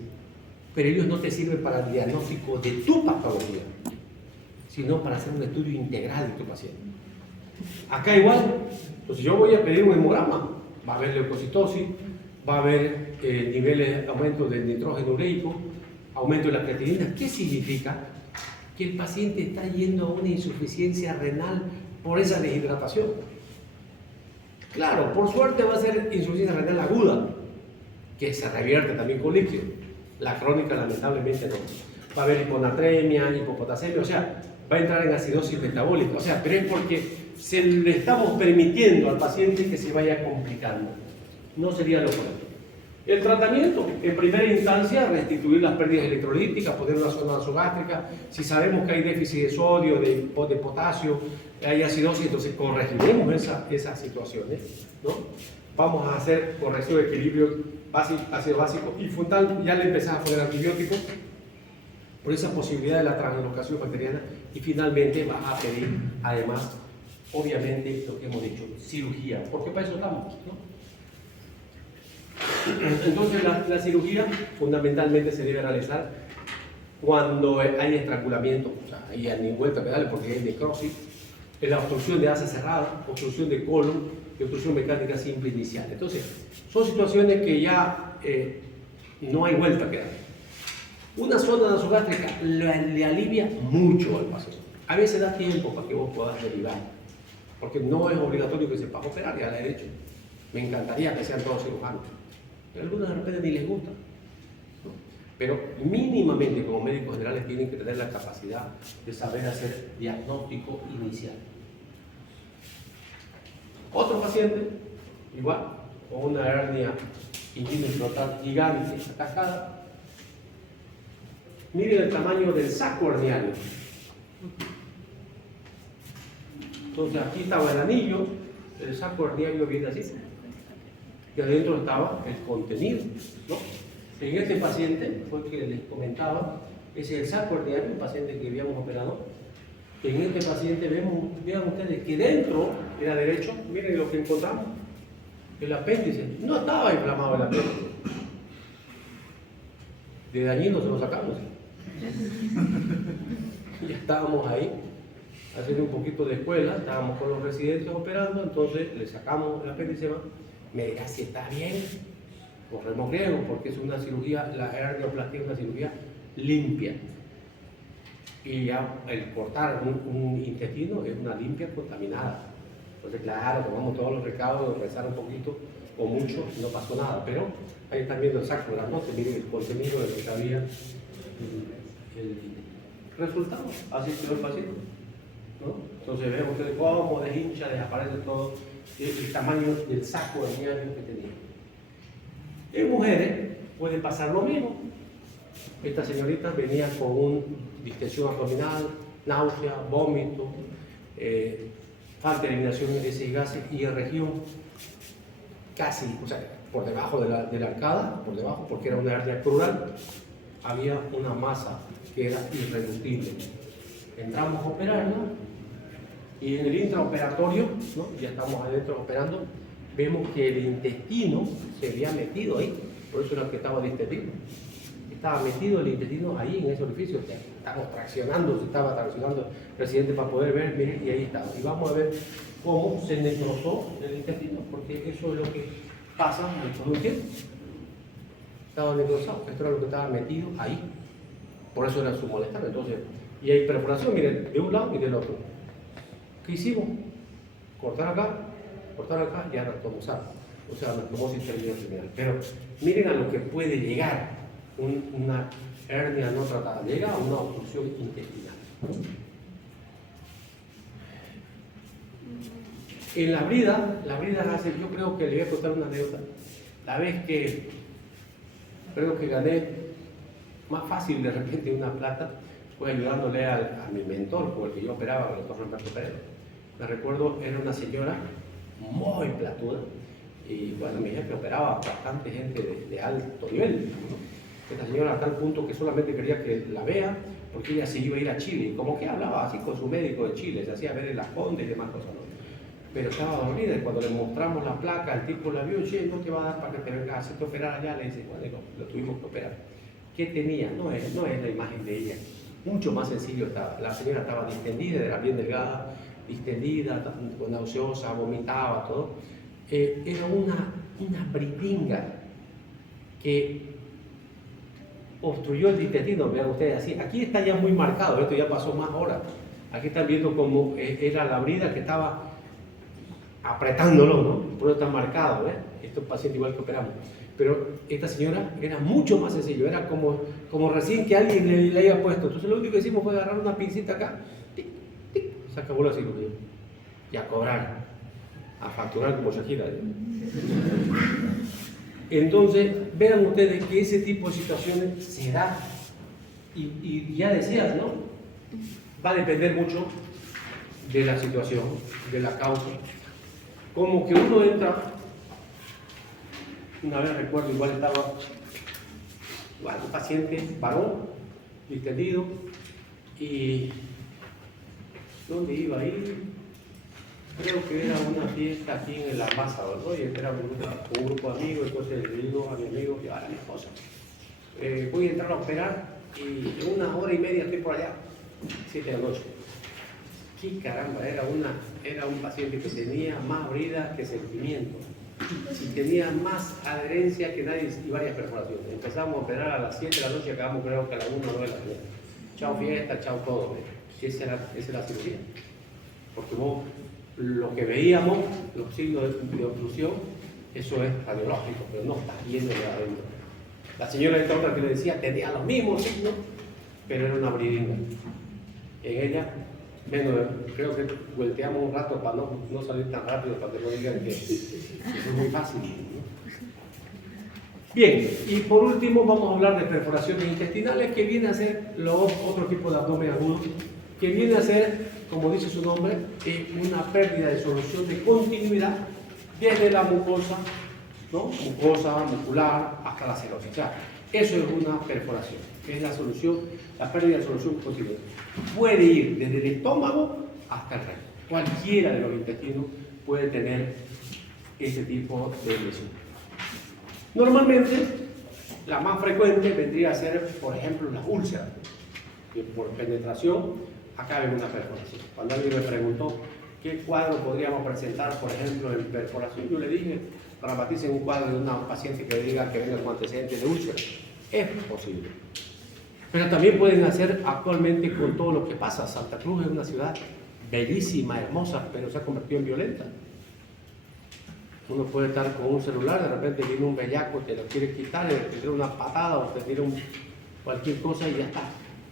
pero ellos no te sirven para el diagnóstico de tu patología, sino para hacer un estudio integral de tu paciente. Acá igual, entonces yo voy a pedir un hemograma, va a haber leucocitosis, va a haber niveles de aumento del nitrógeno ureico, aumento de la creatinina. ¿Qué significa? Que el paciente está yendo a una insuficiencia renal por esa deshidratación. Claro, por suerte va a ser insuficiencia renal aguda, que se revierte también con líquido. La crónica lamentablemente no. Va a haber hiponatremia, hipopotasemia, o sea, va a entrar en acidosis metabólica, o sea, pero es porque se le estamos permitiendo al paciente que se vaya complicando. No sería lo correcto. El tratamiento, en primera instancia, restituir las pérdidas electrolíticas, poner una zona nasogástrica. Si sabemos que hay déficit de sodio, de potasio, hay acidosis, entonces corregiremos esas situaciones, ¿no? Vamos a hacer corrección de equilibrio ácido básico y fundamental, ya le empezás a poner antibióticos por esa posibilidad de la translocación bacteriana, y finalmente vas a pedir, además, obviamente, lo que hemos dicho, cirugía, porque para eso estamos, ¿no? Entonces la cirugía fundamentalmente se debe realizar cuando hay estrangulamiento, o sea, hay ni vuelta a pedales porque hay necrosis, en la obstrucción de asa cerrada, obstrucción de colon y obstrucción mecánica simple inicial. Entonces, son situaciones que ya no hay vuelta a quedar. Una sonda nasogástrica le alivia mucho al paciente. A veces da tiempo para que vos puedas derivar, porque no es obligatorio que sepas operar, ya la he hecho. Me encantaría que sean todos cirujanos, pero algunos de repente ni les gusta, ¿no? Pero mínimamente como médicos generales tienen que tener la capacidad de saber hacer diagnóstico inicial. Otro paciente, igual, con una hernia inguinofrontal gigante atacada. Miren el tamaño del saco herniario. Entonces aquí estaba el anillo, el saco herniario viene así, y adentro estaba el contenido, ¿no? En este paciente, fue el que les comentaba, ese es el saco herniario, un paciente que habíamos operado. En este paciente vean ustedes que dentro era derecho, miren lo que encontramos, el apéndice, no estaba inflamado el apéndice. De dañino se lo sacamos. Ya estábamos ahí, haciendo un poquito de escuela, estábamos con los residentes operando, entonces le sacamos el apéndice, me dirá si está bien, corremos riesgo, porque es una cirugía, la hernioplastia es una cirugía limpia. Y ya el cortar un intestino es una limpia contaminada. Entonces, claro, tomamos todos los recaudos, rezar un poquito o mucho, no pasó nada, pero ahí están viendo el saco de las notas, miren el contenido de lo que había, el resultado, así quedó el paciente, ¿no? Entonces vemos que cómo deshincha, desaparece todo el tamaño del saco herniario que tenía. En mujeres puede pasar lo mismo. Esta señorita venía con una distensión abdominal, náusea, vómito, falta de eliminación de heces y gases, y en región casi, o sea, por debajo de la arcada, por debajo, porque era una hernia crural, había una masa que era irreductible. Entramos a operarla y en el intraoperatorio, ¿no? Ya estamos adentro operando, vemos que el intestino se había metido ahí, por eso era que estaba distendido. Estaba metido el intestino ahí en ese orificio, estamos traccionando, se estaba traccionando el residente para poder ver, miren, y ahí estaba. Y vamos a ver cómo se necrosó el intestino, porque eso es lo que pasa después de un tiempo. Estaba necrosado, esto era lo que estaba metido ahí, por eso era su molestar. Entonces, y hay perforación, miren, de un lado y del otro. ¿Qué hicimos? Cortar acá y anatomizar, o sea, anastomosis terminal. Pero miren a lo que puede llegar una hernia no tratada, llega a una obstrucción intestinal. En la brida hace, yo creo que le voy a contar una anécdota. La vez que creo que gané más fácil de repente una plata, fue ayudándole a mi mentor, con el que yo operaba, el doctor Roberto Pérez. Me recuerdo, era una señora muy platuda, y bueno, mi jefe operaba bastante gente de alto nivel, ¿no? Esta señora a tal punto que solamente quería que la vea, porque ella se iba a ir a Chile, y como que hablaba así con su médico de Chile, se hacía ver en las Condes y demás cosas, ¿no? Pero estaba dolorida, y cuando le mostramos la placa, el tipo la vio, che, no te va a dar para que te vengas a hacerte operar allá, le dice, bueno, lo tuvimos que operar. ¿Qué tenía? No es la imagen de ella, mucho más sencillo estaba. La señora estaba distendida, era bien delgada, distendida, nauseosa, vomitaba, todo. Era una bridinga que obstruyó el intestino, vean ustedes así. Aquí está ya muy marcado, esto ya pasó más horas. Aquí están viendo cómo era la brida que estaba apretándolo, ¿no? Por eso está marcado, ¿eh? Esto es un paciente igual que operamos. Pero esta señora era mucho más sencillo, era como recién que alguien le haya puesto. Entonces lo único que hicimos fue agarrar una pincita acá, tic, tic, se acabó la cirugía. y a cobrar, a facturar como Shakira. Entonces, vean ustedes que ese tipo de situaciones se da. Y ya decías, ¿no? Va a depender mucho de la situación, de la causa. Como que uno entra, una vez recuerdo, igual estaba un paciente varón, distendido, y ¿dónde iba a ir? Creo que era una fiesta aquí en la masa, ¿no? Y era un grupo de amigos, entonces le digo a mi amigo, a mi esposa, voy a entrar a operar y en 1 hora y media estoy por allá, 7 de la noche. ¡Qué caramba! Era un paciente que tenía más brida que sentimiento y tenía más adherencia que nadie y varias perforaciones. Empezamos a operar a las 7 de la noche y acabamos creo que a las 1 o 2 de la mañana. Chao fiesta, chao todo. Esa es la cirugía. Porque vos, lo que veíamos, los signos de obstrucción, eso es radiológico, pero no está viendo de adentro. La señora de esta otra que le decía tenía los mismos signos, pero era una bridina. En ella, bueno, creo que volteamos un rato para no salir tan rápido, para que no digan que es muy fácil, ¿no? Bien, y por último vamos a hablar de perforaciones intestinales, que viene a ser otro tipo de abdomen agudo, que viene a ser, como dice su nombre, una pérdida de solución de continuidad desde la mucosa, ¿no? Mucosa, muscular, hasta la serosis. O sea, eso es una perforación, que es la solución, la pérdida de solución continua. Puede ir desde el estómago hasta el recto. Cualquiera de los intestinos puede tener ese tipo de lesión. Normalmente, la más frecuente vendría a ser, por ejemplo, las úlceras, que por penetración acaben en una perforación. Cuando alguien me preguntó qué cuadro podríamos presentar, por ejemplo, en perforación, yo le dije, dramaticen un cuadro de una paciente que diga que venga con antecedentes de úlcera. Es posible. Pero también pueden hacer actualmente con todo lo que pasa. Santa Cruz es una ciudad bellísima, hermosa, pero se ha convertido en violenta. Uno puede estar con un celular, de repente viene un bellaco, te lo quiere quitar, te tira una patada o te tira cualquier cosa y ya está.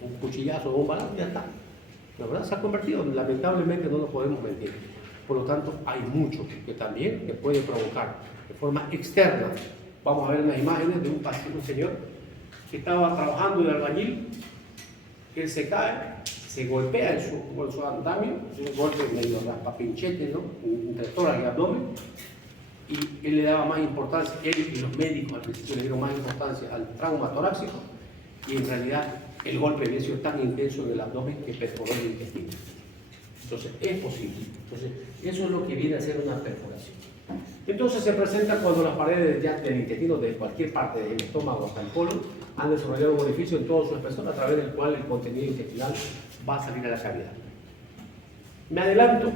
Un cuchillazo o un balazo y ya está. La verdad se ha convertido, lamentablemente no nos podemos mentir. Por lo tanto, hay mucho que también te puede provocar de forma externa. Vamos a ver unas imágenes de un paciente, un señor que estaba trabajando de albañil, que él se cae, se golpea con su andamio, un golpe medio raspapinchete, ¿no? Entre tórax y abdomen, y él le daba más importancia, él y los médicos al principio le dieron más importancia al trauma torácico, y en realidad el golpe había sido tan intenso en el abdomen que perforó el intestino. Entonces, es posible. Entonces, eso es lo que viene a ser una perforación. Entonces, se presenta cuando las paredes del intestino, de cualquier parte del estómago hasta el colon, han desarrollado un orificio en todo su espesor, a través del cual el contenido intestinal va a salir a la cavidad. Me adelanto.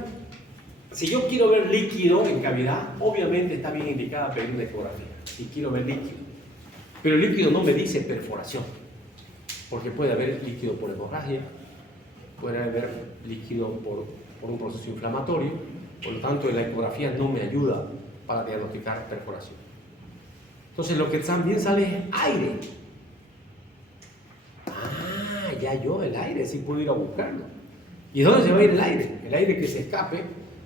Si yo quiero ver líquido en cavidad, obviamente está bien indicada pedir una ecografía. Si quiero ver líquido. Pero el líquido no me dice perforación, porque puede haber líquido por hemorragia, puede haber líquido por un proceso inflamatorio, por lo tanto la ecografía no me ayuda para diagnosticar perforación. Entonces lo que también sale es aire. Ah, ya el aire sí puedo ir a buscarlo. ¿Y dónde se va a ir el aire? El aire que se escape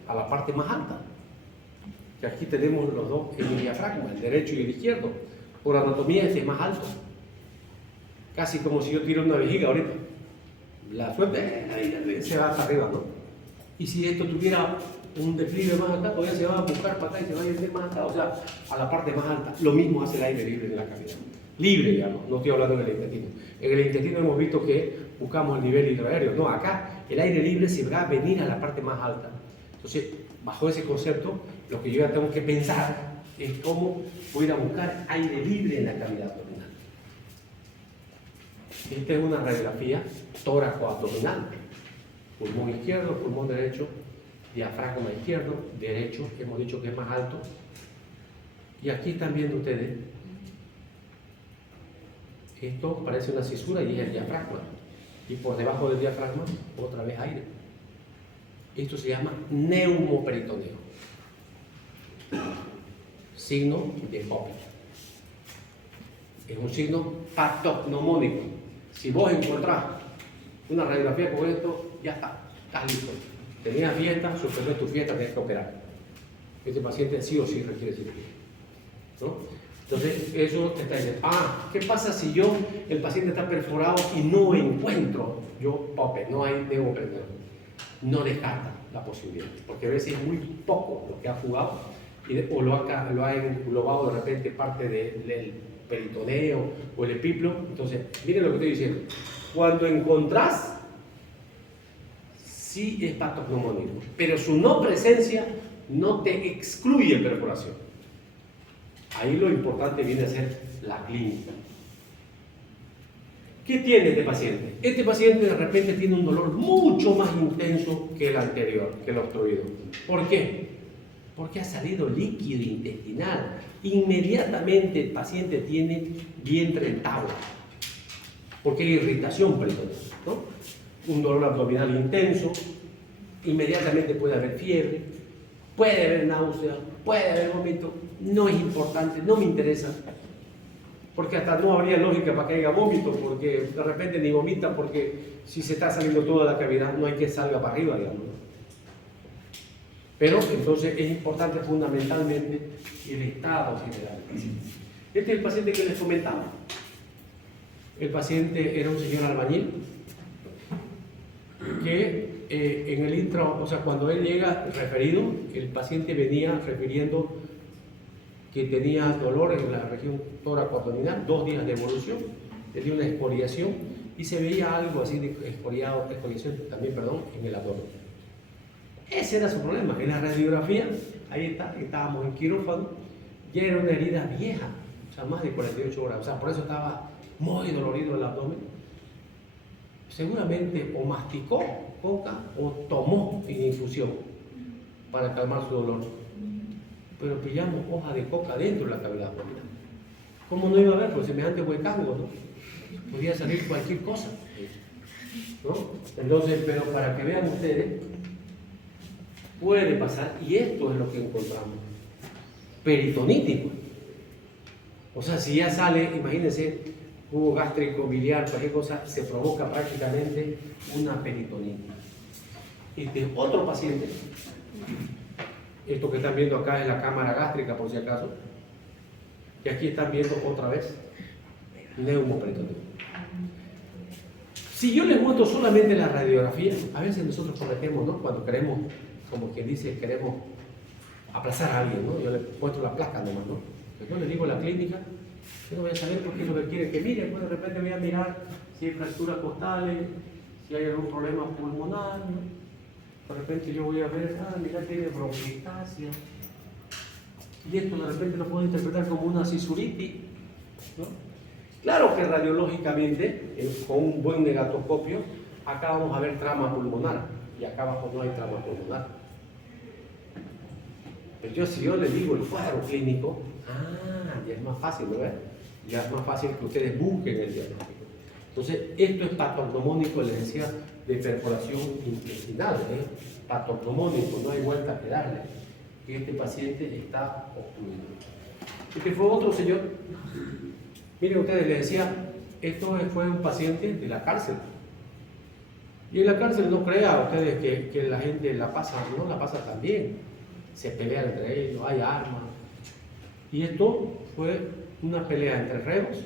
a la parte más alta. Que aquí tenemos los dos en el diafragma, el derecho y el izquierdo. Por anatomía este es más alto. Casi como si yo tiro una vejiga ahorita. La suerte ahí se va hasta arriba, ¿no? Y si esto tuviera un declive más acá, todavía se va a buscar para acá y se va a ir más acá, o sea, a la parte más alta. Lo mismo hace el aire libre en la cavidad. Libre, digamos, no estoy hablando del intestino. En el intestino hemos visto que buscamos el nivel hidroaéreo. No, acá el aire libre se va a venir a la parte más alta. Entonces, bajo ese concepto, lo que yo ya tengo que pensar es cómo voy a ir a buscar aire libre en la cavidad abdominal. Esta es una radiografía tóraco-abdominal. Pulmón izquierdo, pulmón derecho, diafragma izquierdo, derecho, hemos dicho que es más alto. Y aquí están viendo ustedes, esto parece una cisura y es el diafragma. Y por debajo del diafragma, otra vez aire. Esto se llama neumoperitoneo. Signo de Poppy. Es un signo patognomónico. Si vos encontrás una radiografía con esto, ya está, estás listo. Tenía fiesta, suspender tu fiesta, tenés que operar. Este paciente sí o sí requiere cirugía, ¿no? Entonces, eso te está diciendo, ¿qué pasa si el paciente está perforado y no encuentro no hay neumoperitoneal? No descarta la posibilidad, porque a veces es muy poco lo que ha jugado o lo ha englobado de repente parte del peritoneo o el epiplo. Entonces, miren lo que estoy diciendo. Cuando encontrás, sí es patognomónico, pero su no presencia no te excluye perforación. Ahí lo importante viene a ser la clínica. ¿Qué tiene este paciente? Este paciente de repente tiene un dolor mucho más intenso que el anterior, que el obstruido. ¿Por qué? Porque ha salido líquido intestinal. Inmediatamente el paciente tiene vientre en tabla, porque hay irritación peritoneal, ¿no? Un dolor abdominal intenso, inmediatamente puede haber fiebre, puede haber náusea, puede haber vómito. No es importante, no me interesa, porque hasta no habría lógica para que haya vómito, porque de repente ni vomita, porque si se está saliendo toda la cavidad, no hay que salga para arriba, digamos. Pero entonces es importante fundamentalmente el estado general. Este es el paciente que les comentaba. El paciente era un señor albañil que en el intro, o sea, cuando él llega referido, el paciente venía refiriendo que tenía dolor en la región tóraco-abdominal, 2 días de evolución, tenía una excoriación y se veía algo así de excoriación también, en el abdomen. Ese era su problema. En la radiografía, ahí estábamos en quirófano, ya era una herida vieja, o sea, más de 48 horas, o sea, por eso estaba muy dolorido el abdomen. Seguramente o masticó coca o tomó en infusión para calmar su dolor. Pero pillamos hoja de coca dentro de la cavidad abdominal. ¿Cómo no iba a haber? Pues semejante huecango, ¿no? Podía salir cualquier cosa, ¿no? Entonces, pero para que vean ustedes, puede pasar, y esto es lo que encontramos: peritonitis. O sea, si ya sale, imagínense, jugo gástrico, biliar, cualquier cosa, se provoca prácticamente una peritonitis. Este otro paciente, esto que están viendo acá es la cámara gástrica, por si acaso, y aquí están viendo otra vez neumoperitonitis. Si yo les muestro solamente la radiografía, a veces nosotros cometemos, ¿no? Cuando queremos, como quien dice, queremos aplazar a alguien, ¿no? Yo le muestro la placa nomás, ¿no? Yo le digo la clínica, yo no voy a saber por qué es lo que quiere que mire, pues de repente voy a mirar si hay fracturas costales, si hay algún problema pulmonar, ¿no? De repente yo voy a ver, mira, tiene bronquiectasia, y esto de repente lo puedo interpretar como una cisuritis, ¿no? Claro que radiológicamente, con un buen negatoscopio, acá vamos a ver trama pulmonar, y acá abajo no hay trama pulmonar. Pero si yo les digo el cuadro clínico, ya es más fácil, ¿no ves? Ya es más fácil que ustedes busquen el diagnóstico. Entonces, esto es patognomónico, les decía, de perforación intestinal, patognomónico, no hay vuelta que darle. Y este paciente está obstruido. Este fue otro señor. Miren ustedes, les decía, esto fue un paciente de la cárcel. Y en la cárcel no crean ustedes que la gente la pasa, no la pasa tan bien. Se pelean entre ellos, hay armas. Y esto fue una pelea entre reos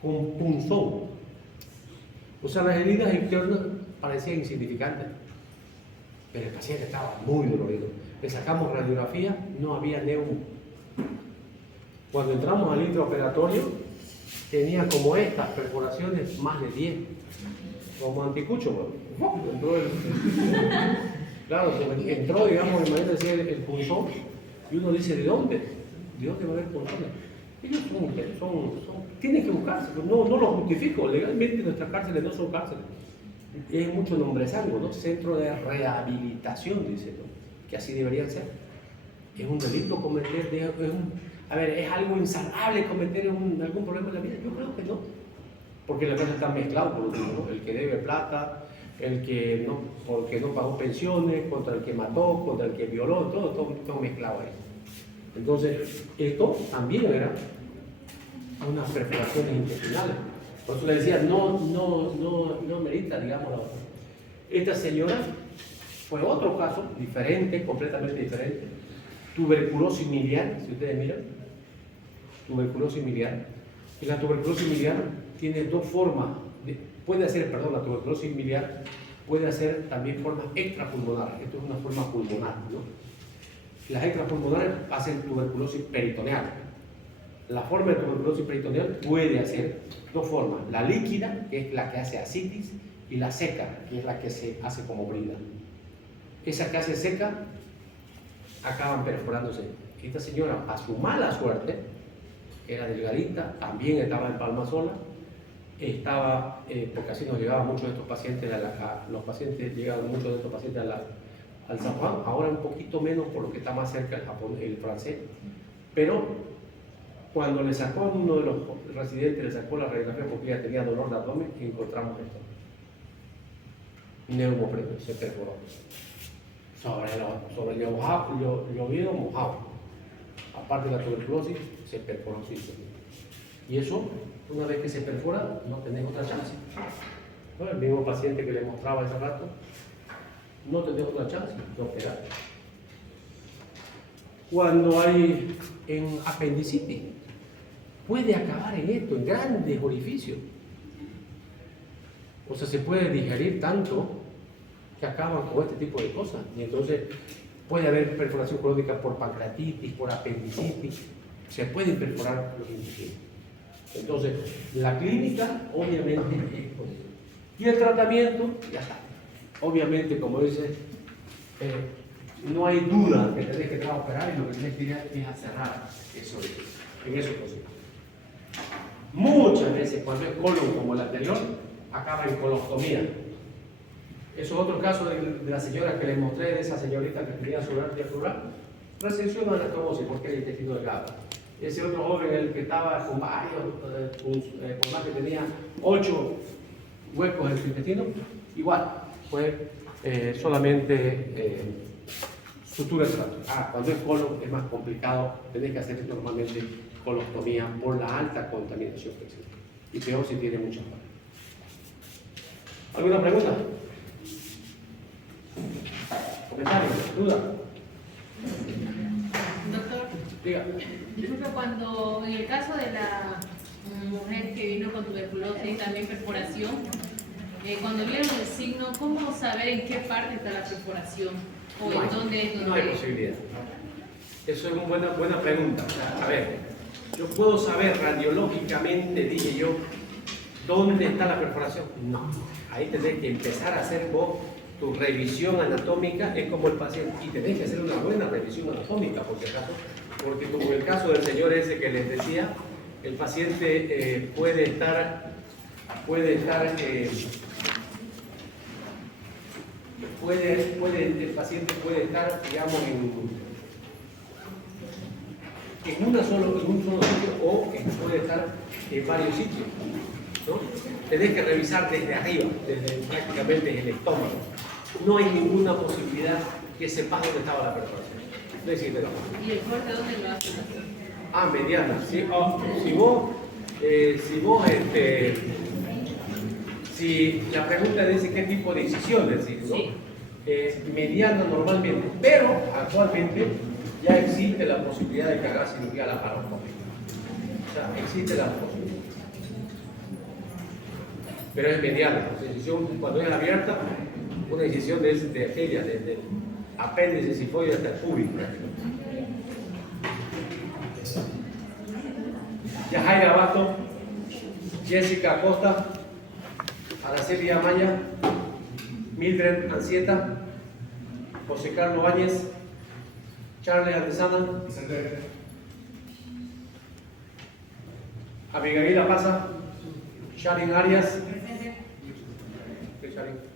con punzón. O sea, las heridas internas parecían insignificantes, pero el paciente estaba muy dolorido. Le sacamos radiografía, no había neumo. Cuando entramos al intraoperatorio, tenía como estas perforaciones más de 10, como anticucho. Claro, entró, digamos, imagínense el punzón, y uno dice, ¿de dónde? ¿De dónde va a haber punzones? Ellos tienen que buscarse, no lo justifico, legalmente nuestras cárceles no son cárceles. Es mucho nombresango, ¿no? Centro de rehabilitación, dice, ¿no? Que así deberían ser. Es un delito cometer, es algo insalvable cometer algún problema en la vida. Yo creo que no, porque la cosa está mezclado por lo mismo, ¿no? El que debe plata, el que no, porque no pagó pensiones, contra el que mató, contra el que violó, todo mezclado ahí. Entonces, esto también era unas perforaciones intestinales. Por eso le decía, no merita, digamos, esta señora Fue otro caso diferente, completamente diferente. Tuberculosis miliar, si ustedes miran, tuberculosis miliar. Y la tuberculosis miliar tiene dos formas, la tuberculosis miliar puede hacer también formas extrapulmonares. Esto es una forma pulmonar, ¿no? Las extrapulmonares hacen tuberculosis peritoneal. La forma de tuberculosis peritoneal puede hacer dos formas: la líquida, que es la que hace ascitis, y la seca, que es la que se hace como brida. Esa que hace seca, acaban perforándose. Esta señora, a su mala suerte, era delgadita, también estaba en palma sola, porque así nos llegaban muchos de estos pacientes, los pacientes llegaban muchos de estos pacientes al San Juan, ahora un poquito menos por lo que está más cerca el francés, pero cuando le sacó a uno de los residentes, le sacó la radiografía porque ella tenía dolor de abdomen, y encontramos esto: neumopreno, se perforó sobre el llovido mojado. Aparte de la tuberculosis, se perforó síntoma. Y eso, una vez que se perfora, no tenés otra chance, ¿no? El mismo paciente que le mostraba hace rato, no tenés otra chance de operar. Cuando hay en apendicitis, puede acabar en esto, en grandes orificios. O sea, se puede digerir tanto que acaban con este tipo de cosas. Y entonces puede haber perforación colónica por pancreatitis, por apendicitis. Se pueden perforar los intestinos. Entonces, la clínica obviamente es posible. Y el tratamiento, ya está. Obviamente, como dice, no hay duda que tenés que entrar a operar, y lo que tenés que ir es a cerrar eso, en esos procesos. Muchas veces, cuando es colon como el anterior, acaba en colostomía. Eso es otro caso de la señora que les mostré, de esa señorita que quería sobrar diafragma, resección de anastomosis porque el intestino delgado. Ese otro joven, el que estaba con varios, por más que tenía 8 huecos en su intestino, igual, fue solamente sutura tráquea. Cuando es colon es más complicado, tenés que hacer normalmente colostomía por la alta contaminación que existe. Y peor si tiene muchas manos. ¿Alguna pregunta? ¿Comentario? ¿Duda? Doctor, Diga. disculpe, cuando en el caso de la mujer que vino con tuberculosis y también perforación, cuando vieron el signo, ¿cómo saber en qué parte está la perforación? ¿O en dónde es? No hay posibilidad. Eso es una buena pregunta. A ver, yo puedo saber radiológicamente, dije yo, dónde está la perforación. No, ahí tenés que empezar a hacer vos tu revisión anatómica, es como el paciente, y tenés que hacer una buena revisión anatómica, porque como en el caso del señor ese que les decía, el paciente el paciente puede estar, digamos, en un solo sitio, o puede estar en varios sitios, ¿no? Tenés que revisar desde arriba, desde prácticamente el estómago. No hay ninguna posibilidad que sepas dónde estaba la perforación. Decírtelo. ¿Y el corte dónde lo hacen? Mediana. Si la pregunta dice qué tipo de incisión, decir, ¿no? Sí. Mediana normalmente, pero actualmente ya existe la posibilidad de que haga cirugía laparoscópica. O sea, existe la posibilidad. Pero es mediana. La incisión, cuando es abierta, una incisión de aquella, desde apéndice sifoide hasta el púbico. Yajaira Abato, Jessica Acosta, Araceli Amaya, Mildred Ancieta, José Carlos Báñez, Charles Andesana, Abigail Apaza, Sharon Arias,